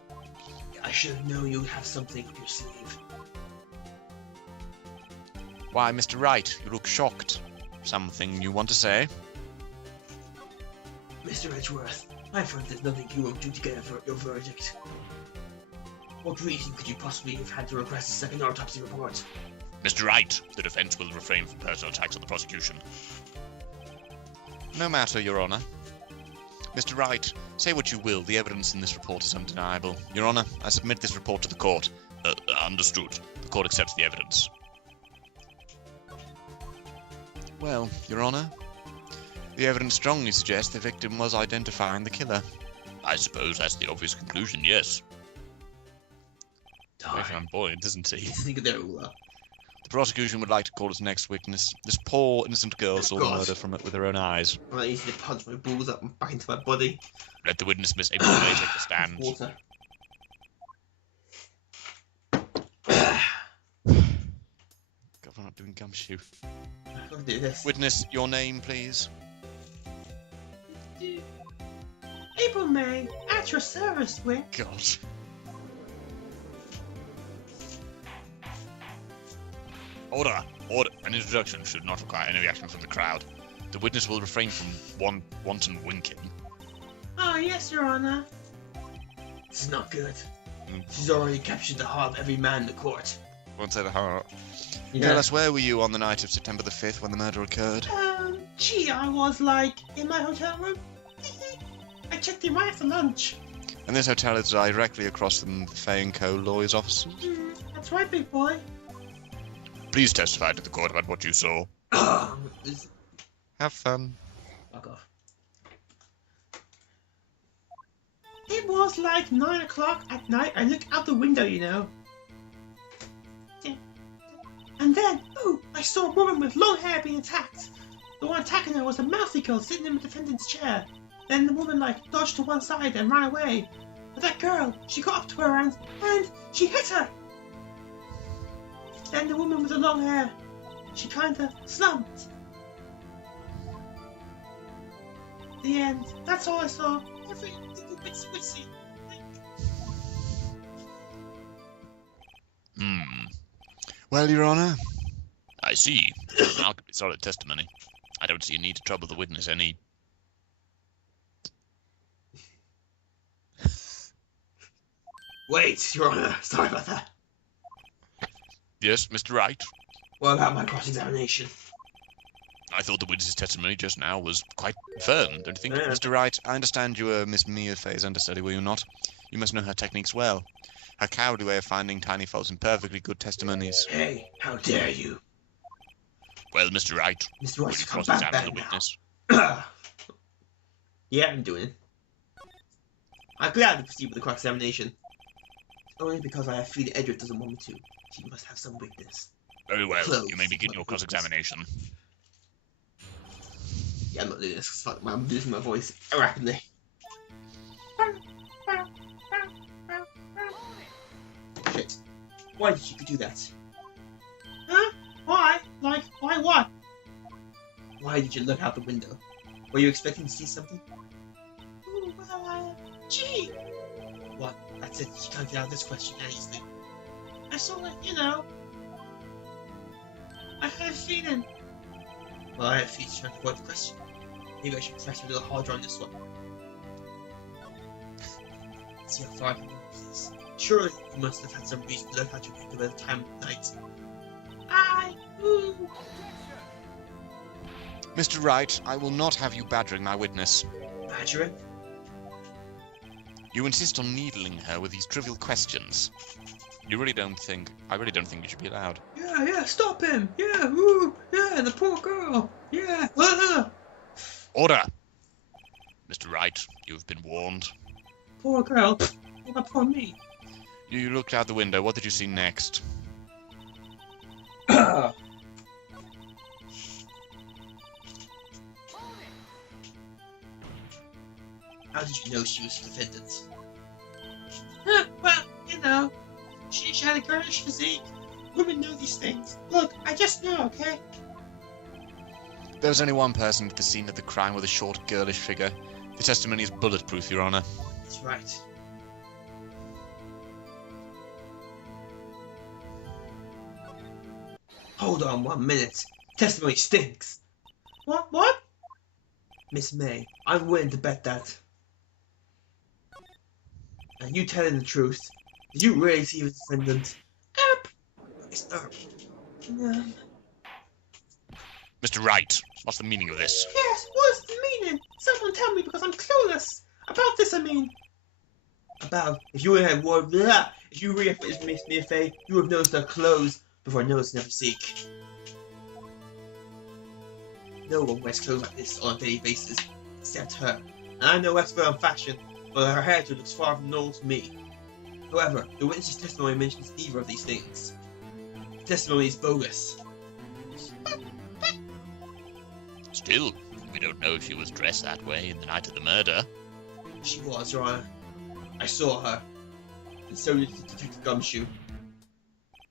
I should have known you'd have something up your sleeve. Why, Mr. Wright, you look shocked. Something you want to say? Mr. Edgeworth, I've heard there's nothing you won't do to get your verdict. What reason could you possibly have had to request a second autopsy report? Mr. Wright, the defense will refrain from personal attacks on the prosecution. No matter, Your Honor. Mr. Wright, say what you will, the evidence in this report is undeniable. Your Honor, I submit this report to the court. Understood. The court accepts the evidence. Well, Your Honor, the evidence strongly suggests the victim was identifying the killer. I suppose that's the obvious conclusion, yes. Very flamboyant, isn't he? The prosecution would like to call its next witness. This poor, innocent girl saw the murder from it with her own eyes. I easily punch my balls up and back into my body. Let the witness, Miss April May, take the stand. Water. God, we're not doing Gumshoe. I'll do this. Witness, your name, please. April May, at your service, Wick. God. Order! Order. An introduction should not require any reaction from the crowd. The witness will refrain from wanton winking. Ah, yes, Your Honor. This is not good. She's already captured the heart of every man in the court. Won't say the heart. Yeah. Tell us, where were you on the night of September the 5th when the murder occurred? Gee, I was, like, in my hotel room. I checked in right after lunch. And this hotel is directly across from the Fay & Co. lawyer's offices? That's right, big boy. Please testify to the court about what you saw. Have fun. Fuck off. It was like 9 o'clock at night. I looked out the window, you know. And then, ooh, I saw a woman with long hair being attacked. The one attacking her was a mouthy girl sitting in the defendant's chair. Then the woman, like, dodged to one side and ran away. But that girl, she got up to her and she hit her. Then the woman with the long hair, she kinda slumped. The end. That's all I saw. Every little bit switchy. Well, Your Honour, I see. Remarkably solid testimony. I don't see a need to trouble the witness any. Wait, Your Honor. Sorry about that. Yes, Mr. Wright? What about my cross-examination? I thought the witness's testimony just now was quite firm, don't you think? Yeah. Mr. Wright, I understand you were Miss Mia Fay's understudy, were you not? You must know her techniques well. Her cowardly way of finding tiny faults in perfectly good testimonies. Hey, how dare you? Well, Mr. Wright, Mr. will Wright, you come cross-examine back the now. witness? Yeah, I'm doing it. I'm glad to proceed with the cross-examination. Only because I have a feeling Edgeworth doesn't want me to. She must have some weakness. Very well, Close. you may begin your cross-examination. Yeah, I'm not doing this. Fuck, man, I'm losing my voice rapidly. Shit. Why did you do that? Huh? Why? Like, why what? Why did you look out the window? Were you expecting to see something? Ooh, well, gee! What? That's it. You can't get out of this question that easily. I saw it, you know. I had a feeling. Well, I had a feeling trying to avoid the question. Maybe I should press a little harder on this one. Let's see how far I can go with this. Surely you must have had some reason to look at your window at the time of night. Ooh. Mr. Wright, I will not have you badgering my witness. Badgering? You insist on needling her with these trivial questions. I really don't think you should be allowed. Yeah, stop him! Yeah, yeah, the poor girl! Yeah, Order! Mr. Wright, you have been warned. Poor girl? What about poor me? You looked out the window. What did you see next? How did you know she was the defendant? Well, you know, she had a girlish physique. Women know these things. Look, I just know, okay? There was only one person at the scene of the crime with a short, girlish figure. The testimony is bulletproof, Your Honour. That's right. Hold on 1 minute. Testimony stinks. What? Miss May, I'm willing to bet that. Are you telling the truth? Did you really see the defendant? Mr. Wright, what's the meaning of this? Yes, what's the meaning? Someone tell me because I'm clueless. About this, I mean. About, if you had worn that, if you really had Miss Mia Fay, you would have noticed her clothes before noticing her physique. No one wears clothes like this on a daily basis, except her. And I'm no expert on fashion, but her hairdo looks far from normal to me. However, the witness's testimony mentions neither of these things. The testimony is bogus. Still, we don't know if she was dressed that way in the night of the murder. She was, Your Honor. I saw her. And so did Detective Gumshoe.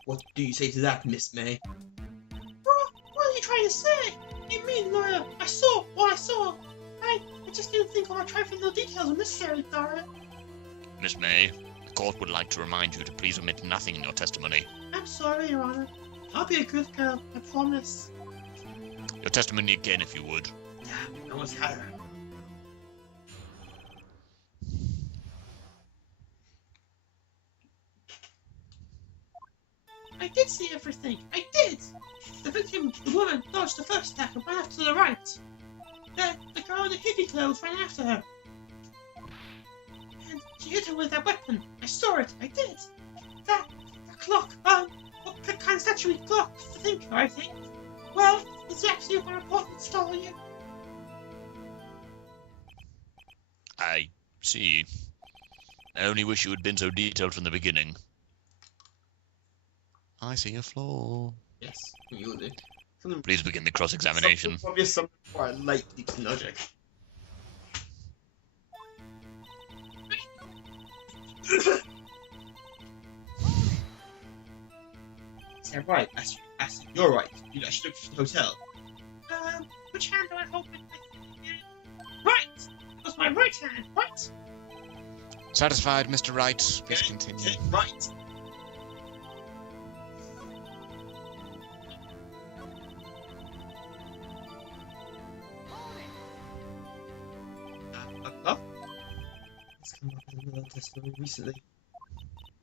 What do you say to that, Miss May? What are you trying to say? You mean, lawyer, I saw what I saw. I just didn't think all our trifling little details were necessary, Dara. Miss May, the court would like to remind you to please omit nothing in your testimony. I'm sorry, Your Honor. I'll be a good girl, I promise. Your testimony again, if you would. Yeah, I was had her. I did see everything. I did. The victim, the woman, dodged the first attack and ran off to the right. The girl in the hippie clothes ran after her. And she hit her with that weapon. I saw it. I did. That clock, what kind of statuary clock? The thinker, I think. Well, it's actually a more important story. I see. I only wish you had been so detailed from the beginning. I see a flaw. Yes, you do. Please begin the cross-examination. Probably something quite light leaps in logic. Yeah, right. You're right. I should look for the hotel. Which hand do I hold? Right! It was my right hand, right? Satisfied, Mr. Wright? Please continue. Right. It's come up in another testimony recently.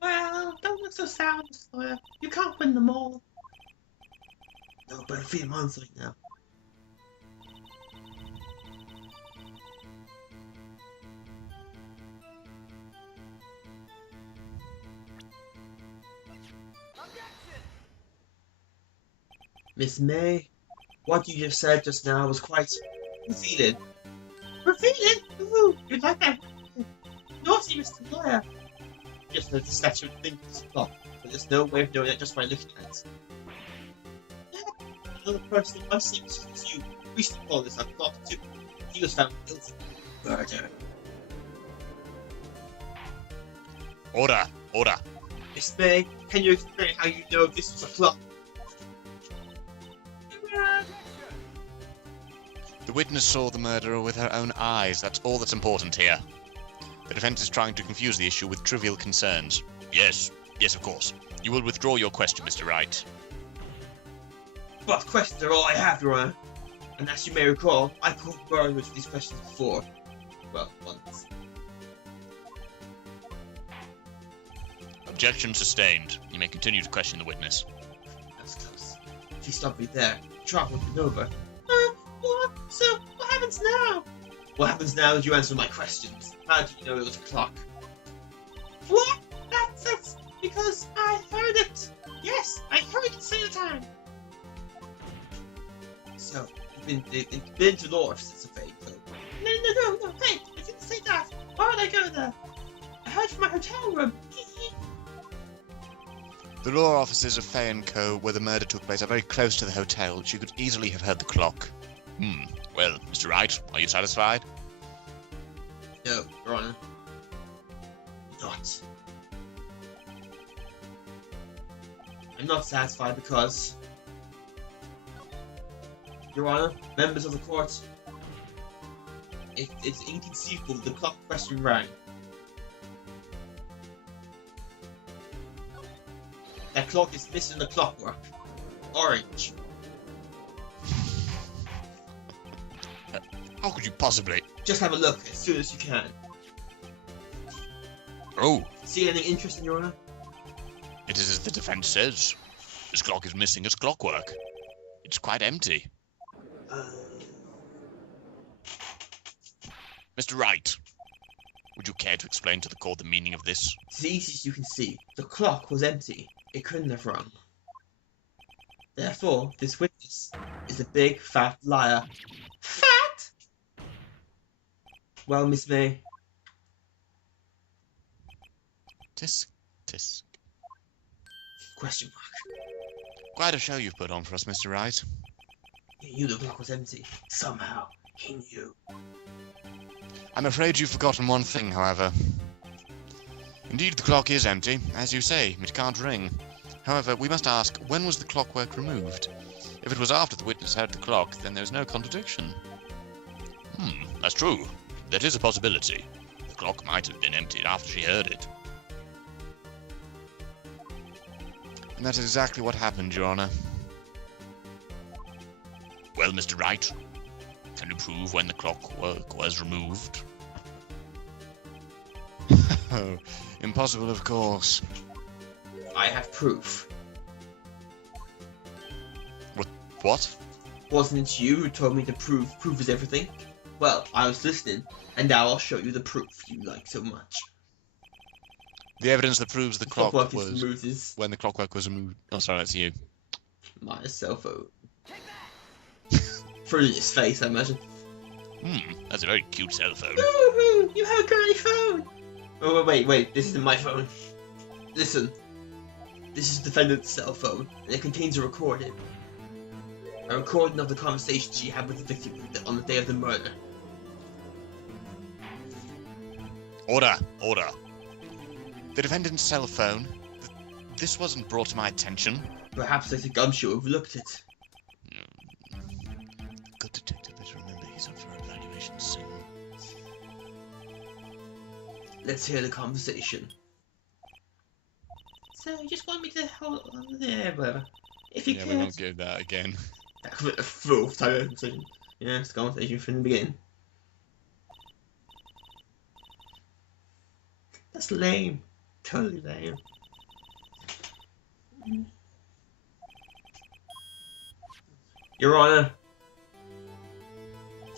Well, don't look so sour, Mr. Lawyer. You can't win them all. No, but I feel him on something now. Miss May, what you just said just now was quite revealing. Revealing? Ooh, you'd like that? Naughty, Mr. Lawyer. Just the statue of Thinker's clock, but there's no way of knowing that just by looking at it. Another person I've seen was you. We used to call this a clock too. He was found guilty of murder. Order! Order! Miss May, can you explain how you know this was a clock? The witness saw the murderer with her own eyes. That's all that's important here. The defense is trying to confuse the issue with trivial concerns. Yes, of course. You will withdraw your question, Mr. Wright. But questions are all I have, Your Honor. And as you may recall, I called Burn with these questions before. Well, once. Objection sustained. You may continue to question the witness. That's close. If he stopped me there, the trial would have been over. What? So, what happens now? What happens now is you answer my questions. How do you know it was a clock? What? That's because I heard it. Yes, I heard it say the time. So, you've been to law offices of Fate, though. No, hey, I didn't say that. Why would I go there? I heard from my hotel room. The law offices of Fay & Co., where the murder took place, are very close to the hotel. She could easily have heard the clock. Well, Mr. Wright, are you satisfied? No, Your Honor. Not. I'm not satisfied because... Your Honor, members of the court, it's inconceivable that the clock question rang. That clock is missing the clockwork. Orange. How could you possibly? Just have a look as soon as you can. Oh. See anything interesting, Your Honor? It is as the defense says. This clock is missing its clockwork. It's quite empty. Mr. Wright, would you care to explain to the court the meaning of this? It's the easiest you can see. The clock was empty. It couldn't have rung. Therefore, this witness is a big, fat liar. Fat? Well, Miss May. Tisk, tisk. Question mark. Quite a show you've put on for us, Mr. Wright. He knew the clock was empty. Somehow, he knew. I'm afraid you've forgotten one thing, however. Indeed, the clock is empty. As you say, it can't ring. However, we must ask, when was the clockwork removed? If it was after the witness heard the clock, then there's no contradiction. That's true. That is a possibility. The clock might have been emptied after she heard it. And that's exactly what happened, Your Honor. Well, Mr. Wright, can you prove when the clockwork was removed? Oh, impossible, of course. I have proof. What? Wasn't it you who told me to proof is everything? Well, I was listening, and now I'll show you the proof you like so much. The evidence that proves the clockwork was removed is when the clockwork was removed. Oh, sorry, that's you. my cell phone. Through his face, I imagine. That's a very cute cell phone. Woohoo! You have a great phone! Oh, wait, this isn't my phone. Listen. This is the defendant's cell phone, and it contains a recording. A recording of the conversation she had with the victim on the day of the murder. Order! The defendant's cell phone. This wasn't brought to my attention. Perhaps Dr. Gumshoe overlooked it. Good detective better remember he's up for evaluation soon. Let's hear the conversation. So you just want me to hold on there, whatever. If you could. We won't go that again. That was a full time conversation. Yeah, it's a conversation from the beginning. That's lame. Totally lame. Your Honor,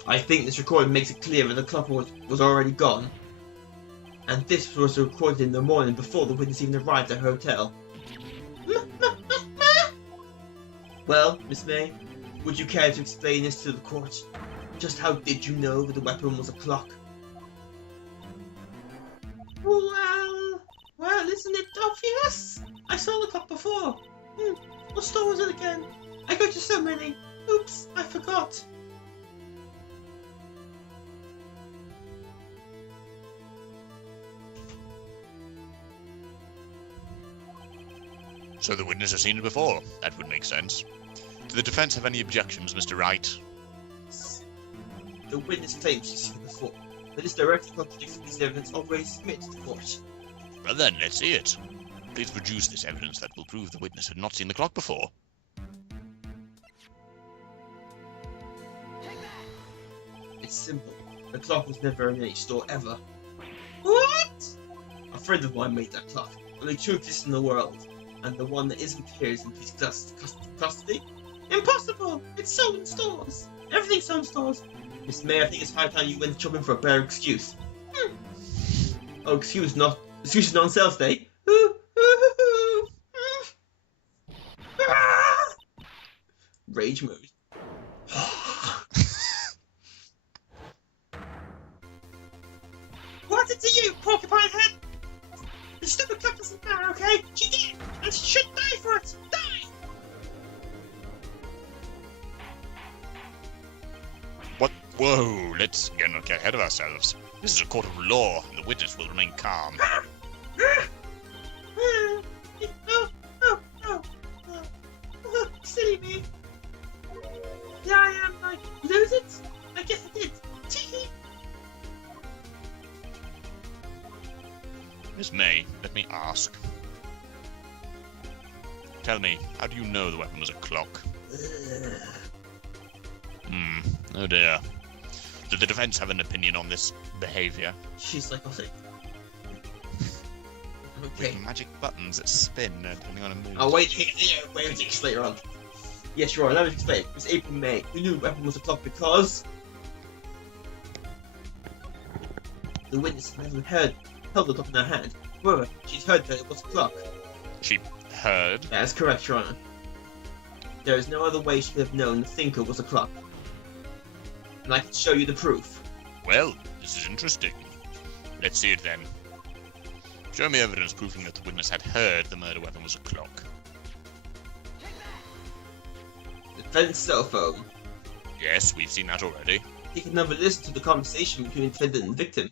I think this recording makes it clear that the clock was already gone. And this was recorded in the morning before the witness even arrived at her hotel. Well, Miss May, would you care to explain this to the court? Just how did you know that the weapon was a clock? Well, isn't it obvious? I saw the clock before. What store was it again? I go to so many. Oops, I forgot. So the witness has seen it before. That would make sense. Do the defense have any objections, Mr. Wright? The witness claims she's seen it before, but this directly contradicts the piece of evidence already submitted to the court. Well then, let's see it. Please produce this evidence that will prove the witness had not seen the clock before. It's simple. The clock was never in any store ever. What? A friend of mine made that clock. Only two exist in the world, and the one that isn't here is in his custody. Impossible! It's sold in stores. Everything's sold in stores. Miss May, I think it's high time you went shopping for a better excuse. Oh, excuses not on sales day. Rage mode. What's it to you, porcupine head? The stupid clock doesn't matter, okay? She did it, and she should die for it. Die! What? Whoa, let's not get ahead of ourselves. This is a court of law, and the witness will remain calm. Silly me. Here I am, like, lose it? I guess I did. Miss May, let me ask. Tell me, how do you know the weapon was a clock? Oh dear. Did the defense have an opinion on this behavior? She's psychotic. Okay. With magic buttons that spin depending on a mood. Oh, wait later on. Yes, you're right, let me explain. It was April May. We knew the weapon was a clock because the witness never held the clock in her hand. However, she's heard that it was a clock. She heard? That's correct, Your Honor. There is no other way she could have known the thinker was a clock. And I can show you the proof. Well, this is interesting. Let's see it then. Show me evidence proving that the witness had heard the murder weapon was a clock. The defendant's cell phone. Yes, we've seen that already. He can never listen to the conversation between the defendant and the victim.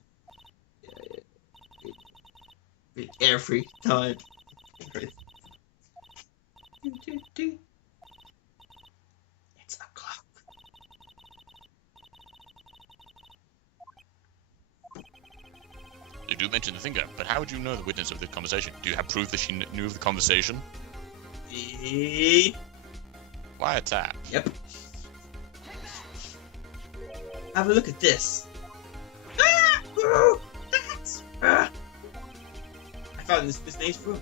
Every time. It's a clock. You do mention the finger, but how would you know the witness of the conversation? Do you have proof that she knew of the conversation? Ready? Wiretap. Yep. Have a look at this. Ah! Ooh, that's... Ah! I found this name's room.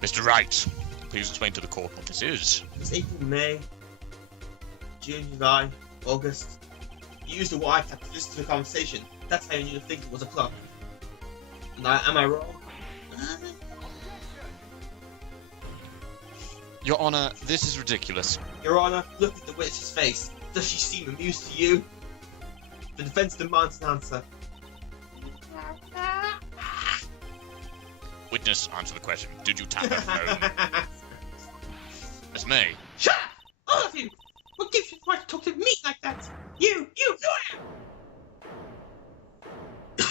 Mr. Wright, please explain to the court what this is. It's April, May, June, July, August. You used the wiretap to listen to the conversation. That's how you knew to think it was a clock. Am I wrong? Your Honor, this is ridiculous. Your Honor, look at the witness's face. Does she seem amused to you? The defense demands an answer. Witness, answer the question. Did you tap her phone? Miss May. Shut up! All of you! What gives you the right to talk to me like that? You lawyer! You're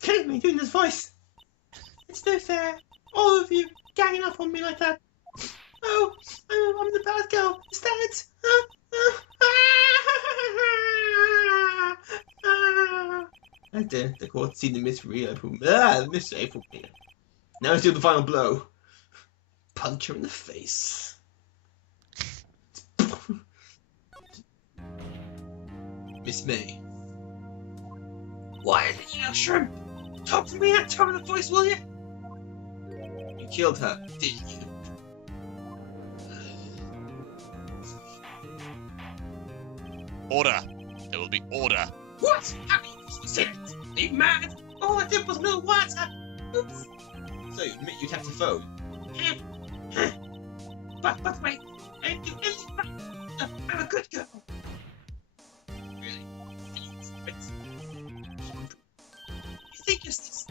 killing me doing this voice. It's no fair. All of you ganging up on me like that. Oh, I'm the bad girl. Is that it? And then the court seen the mystery April. The mystery April. Now let's do the final blow. Punch her in the face. Miss May. Why did you shrimp? Talk to me in that tone of voice, will you? You killed her, didn't you? Order. There will be order. What? How can you say it? Are you mad? All I did was a little water. Oops. So you admit you tapped the phone? But wait, I didn't do anything wrong. I'm a good girl. Really? You think you're still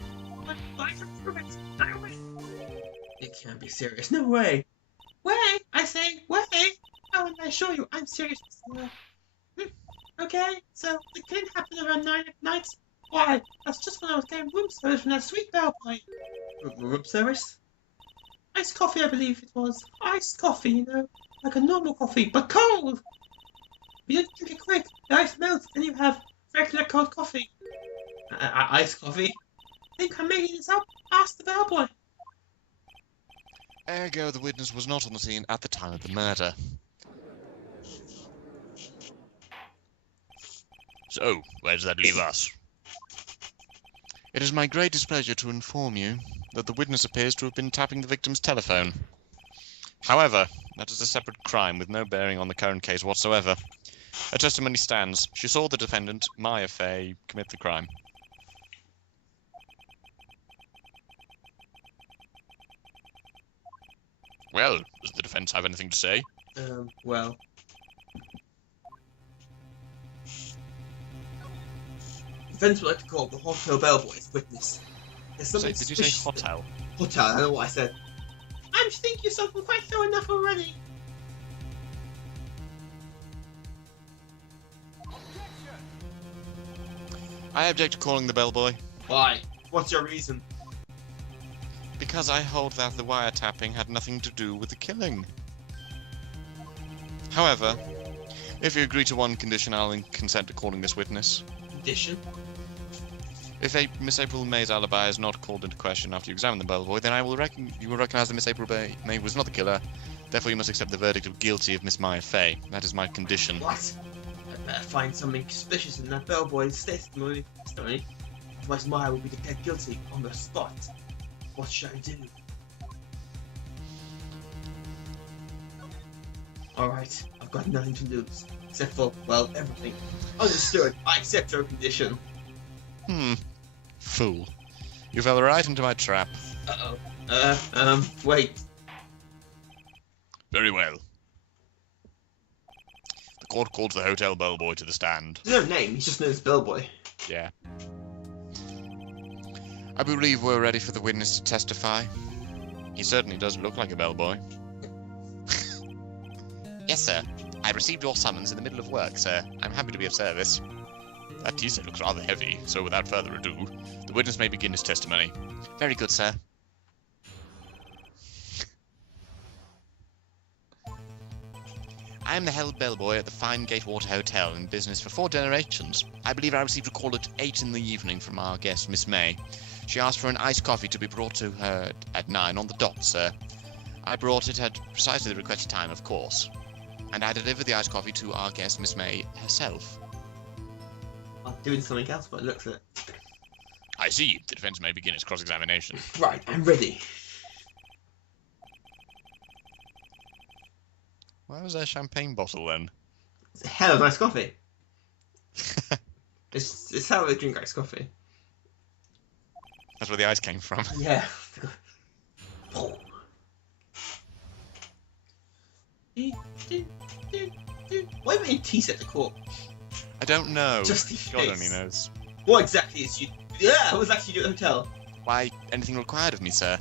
life improvements? No way. It can't be serious. No way. Way? I say, way. How would I show you? I'm serious. Okay, so the killing happened around 9 at night. Why? That's just when I was getting room service from that sweet bellboy. Room service? Iced coffee, I believe it was. Iced coffee, you know, like a normal coffee, but cold. You don't drink it quick. The ice melts, then you have regular cold coffee. Iced coffee? Think I'm making this up? Ask the bellboy. Ergo, the witness was not on the scene at the time of the murder. So, where does that leave us? It is my greatest pleasure to inform you that the witness appears to have been tapping the victim's telephone. However, that is a separate crime with no bearing on the current case whatsoever. Her testimony stands. She saw the defendant, Maya Fay, commit the crime. Well, does the defense have anything to say? Well... Defense would like to call the hotel bellboy as witness. There's something Did you say hotel? Hotel, I don't know what I said. I'm thinking of something quite thorough enough already. I object to calling the bellboy. Why? What's your reason? Because I hold that the wiretapping had nothing to do with the killing. However, if you agree to one condition, I'll consent to calling this witness. Condition? If Miss April May's alibi is not called into question after you examine the bellboy, then you will recognise that Miss April May was not the killer. Therefore, you must accept the verdict of guilty of Miss Maya Fay. That is my condition. What? I better find something suspicious in that bellboy's testimony. Otherwise, Maya will be declared guilty on the spot. What should I do? Alright, I've got nothing to lose. Except for, well, everything. Understood. I accept your condition. Fool. You fell right into my trap. Uh-oh. Wait. Very well. The court called the hotel bellboy to the stand. There's no name, he's just known as bellboy. Yeah. I believe we're ready for the witness to testify. He certainly doesn't look like a bellboy. Yes, sir. I received your summons in the middle of work, sir. I'm happy to be of service. That T-shirt looks rather heavy, so without further ado, the witness may begin his testimony. Very good, sir. I am the head bellboy at the Fine Gatewater Hotel, in business for 4 generations. I believe I received a call at 8 in the evening from our guest, Miss May. She asked for an iced coffee to be brought to her at 9 on the dot, sir. I brought it at precisely the requested time, of course. And I delivered the iced coffee to our guest, Miss May, herself. I'm doing something else, but it looks at it. I see. The defense may begin its cross-examination. Right, I'm ready. Why was there a champagne bottle then? It's a hell of nice coffee. It's how they drink iced coffee. That's where the ice came from. Yeah. Why would you tease at the court? I don't know. Just in God case. only knows. What exactly is you? Yeah, what was actually you at the hotel? Why, anything required of me, sir?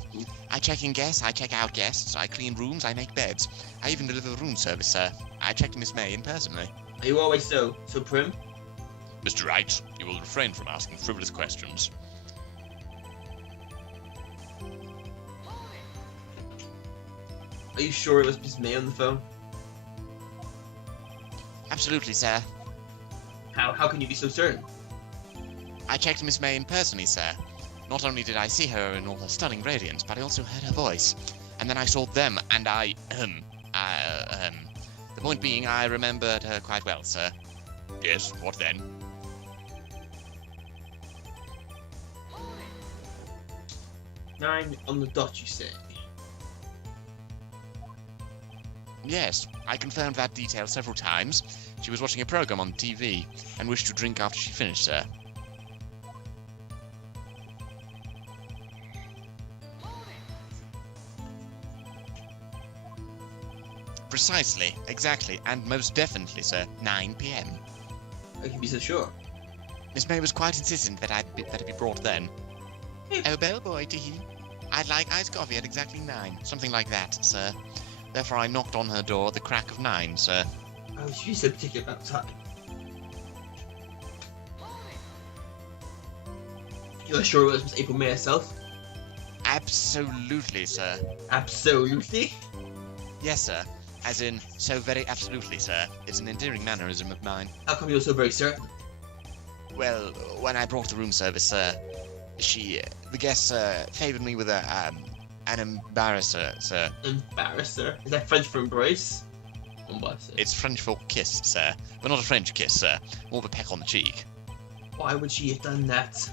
I check in guests, I check out guests, I clean rooms, I make beds. I even deliver room service, sir. I checked Miss May in personally. Are you always so prim? Mr. Wright, you will refrain from asking frivolous questions. Are you sure it was Miss May on the phone? Absolutely, sir. How can you be so certain? I checked Miss May in personally, sir. Not only did I see her in all her stunning radiance, but I also heard her voice. And then I saw them, and the point being, I remembered her quite well, sir. Yes, what then? Nine on the dot, you say? Yes, I confirmed that detail several times. She was watching a program on TV, and wished to drink after she finished, sir. Precisely, exactly, and most definitely, sir, 9 p.m. I can be so sure. Miss May was quite insistent that it be brought then. Oh, bellboy, tee. I'd like iced coffee at exactly 9, something like that, sir. Therefore, I knocked on her door at the crack of 9, sir. Oh, she's so particular about time. You're sure it was Miss April May herself? Absolutely, sir. Absolutely? Yes, sir. As in, so very absolutely, sir. It's an endearing mannerism of mine. How come you're so very certain? Well, when I brought the room service, sir, the guest, favoured me with an embarrasser, sir. Embarrasser? Is that French for embrace? Embarrasser. It's French for kiss, sir. But not a French kiss, sir. More of a peck on the cheek. Why would she have done that?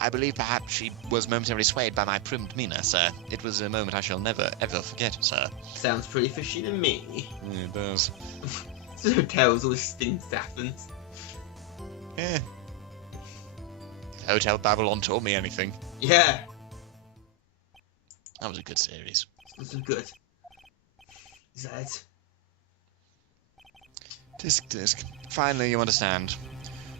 I believe perhaps she was momentarily swayed by my prim demeanour, sir. It was a moment I shall never, ever forget, sir. Sounds pretty fishy to me. Yeah, it does. It's a hotel with all this things that happens. Yeah. Hotel Babylon taught me anything. Yeah. That was a good series. This is good. Is that it? Disc. Finally, you understand.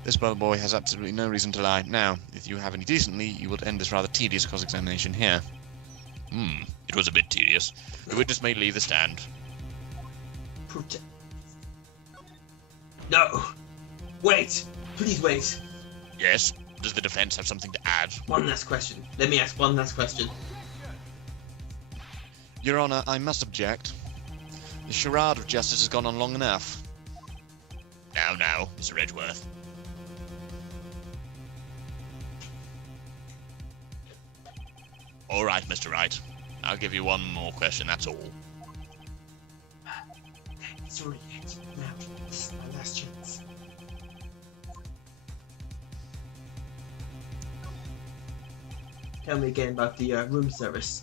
This bellboy has absolutely no reason to lie. Now, if you have any decency, you would end this rather tedious cross-examination here. It was a bit tedious. The witness may leave the stand. No! Wait! Please wait! Yes? Does the defense have something to add? One last question. Let me ask one last question. Your Honour, I must object. The charade of justice has gone on long enough. Now, Mr. Edgeworth. All right, Mr. Wright. I'll give you one more question, that's all. It's already it. Now, this is my last chance. Tell me again about the room service.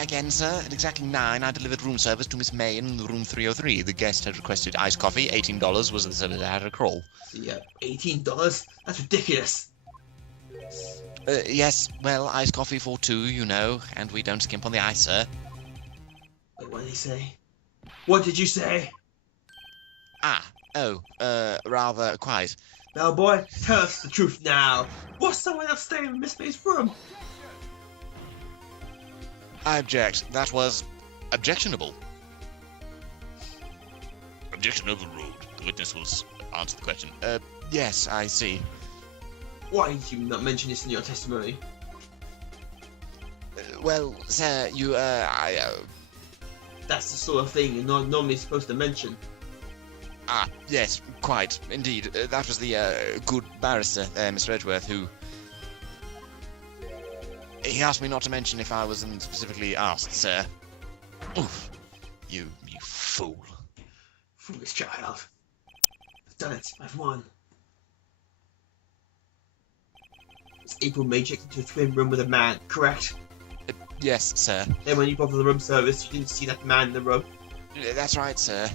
Again, sir, at exactly 9, I delivered room service to Miss May in room 303. The guest had requested iced coffee. $18 was the service I had her crawl. Yeah, $18? That's ridiculous. Yes, well, iced coffee for 2, you know, and we don't skimp on the ice, sir. Wait, what did he say? What did you say? Rather quite. Bellboy, tell us the truth now. Was someone else staying in Miss May's room? I object. That was objectionable. Objection overruled. The witness will answer the question. Yes, I see. Why did you not mention this in your testimony? Well, sir, That's the sort of thing you're not normally supposed to mention. Yes, quite. Indeed. That was the good barrister there, Mr. Edgeworth, who... He asked me not to mention if I wasn't specifically asked, sir. Oof. You fool. Foolish child. I've done it. I've won. April made you into a twin room with a man, correct? Yes, sir. Then when you brought the room service, you didn't see that man in the room. That's right, sir.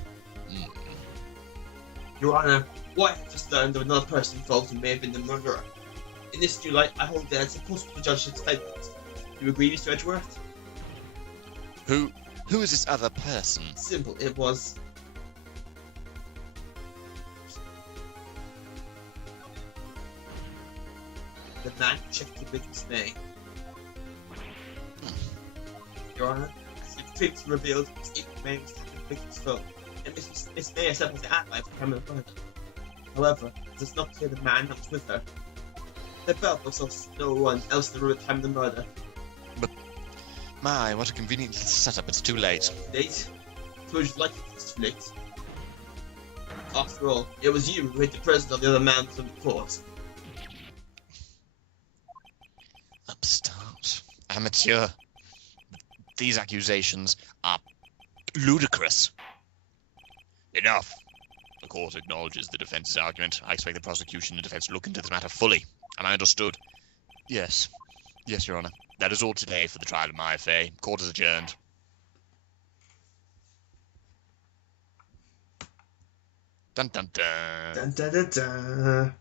Your Honor, what I have just learned of another person involved who may have been the murderer. In this new light, I hold that it's impossible to judge his statement. Do you agree, Mr. Edgeworth? Who is this other person? Simple, it was... the man who checked the victim's name. Your Honor, as you've previously revealed, April May was taking the victim's phone, and Miss May herself was the ally for Cameron Murder. However, it does not clear the man that was with her. The belt was also no one else in the room at the time of the murder. But, my, what a convenient little setup, it's too late. Late? So would you like it was too late? After all, it was you who hid the presence of the other man from the court. Upstart. Amateur. These accusations are ludicrous. Enough. The court acknowledges the defense's argument. I expect the prosecution and defense to look into this matter fully. Am I understood? Yes. Yes, Your Honor. That is all today for the trial of my affair. Court is adjourned. Dun dun dun. Dun dun dun dun.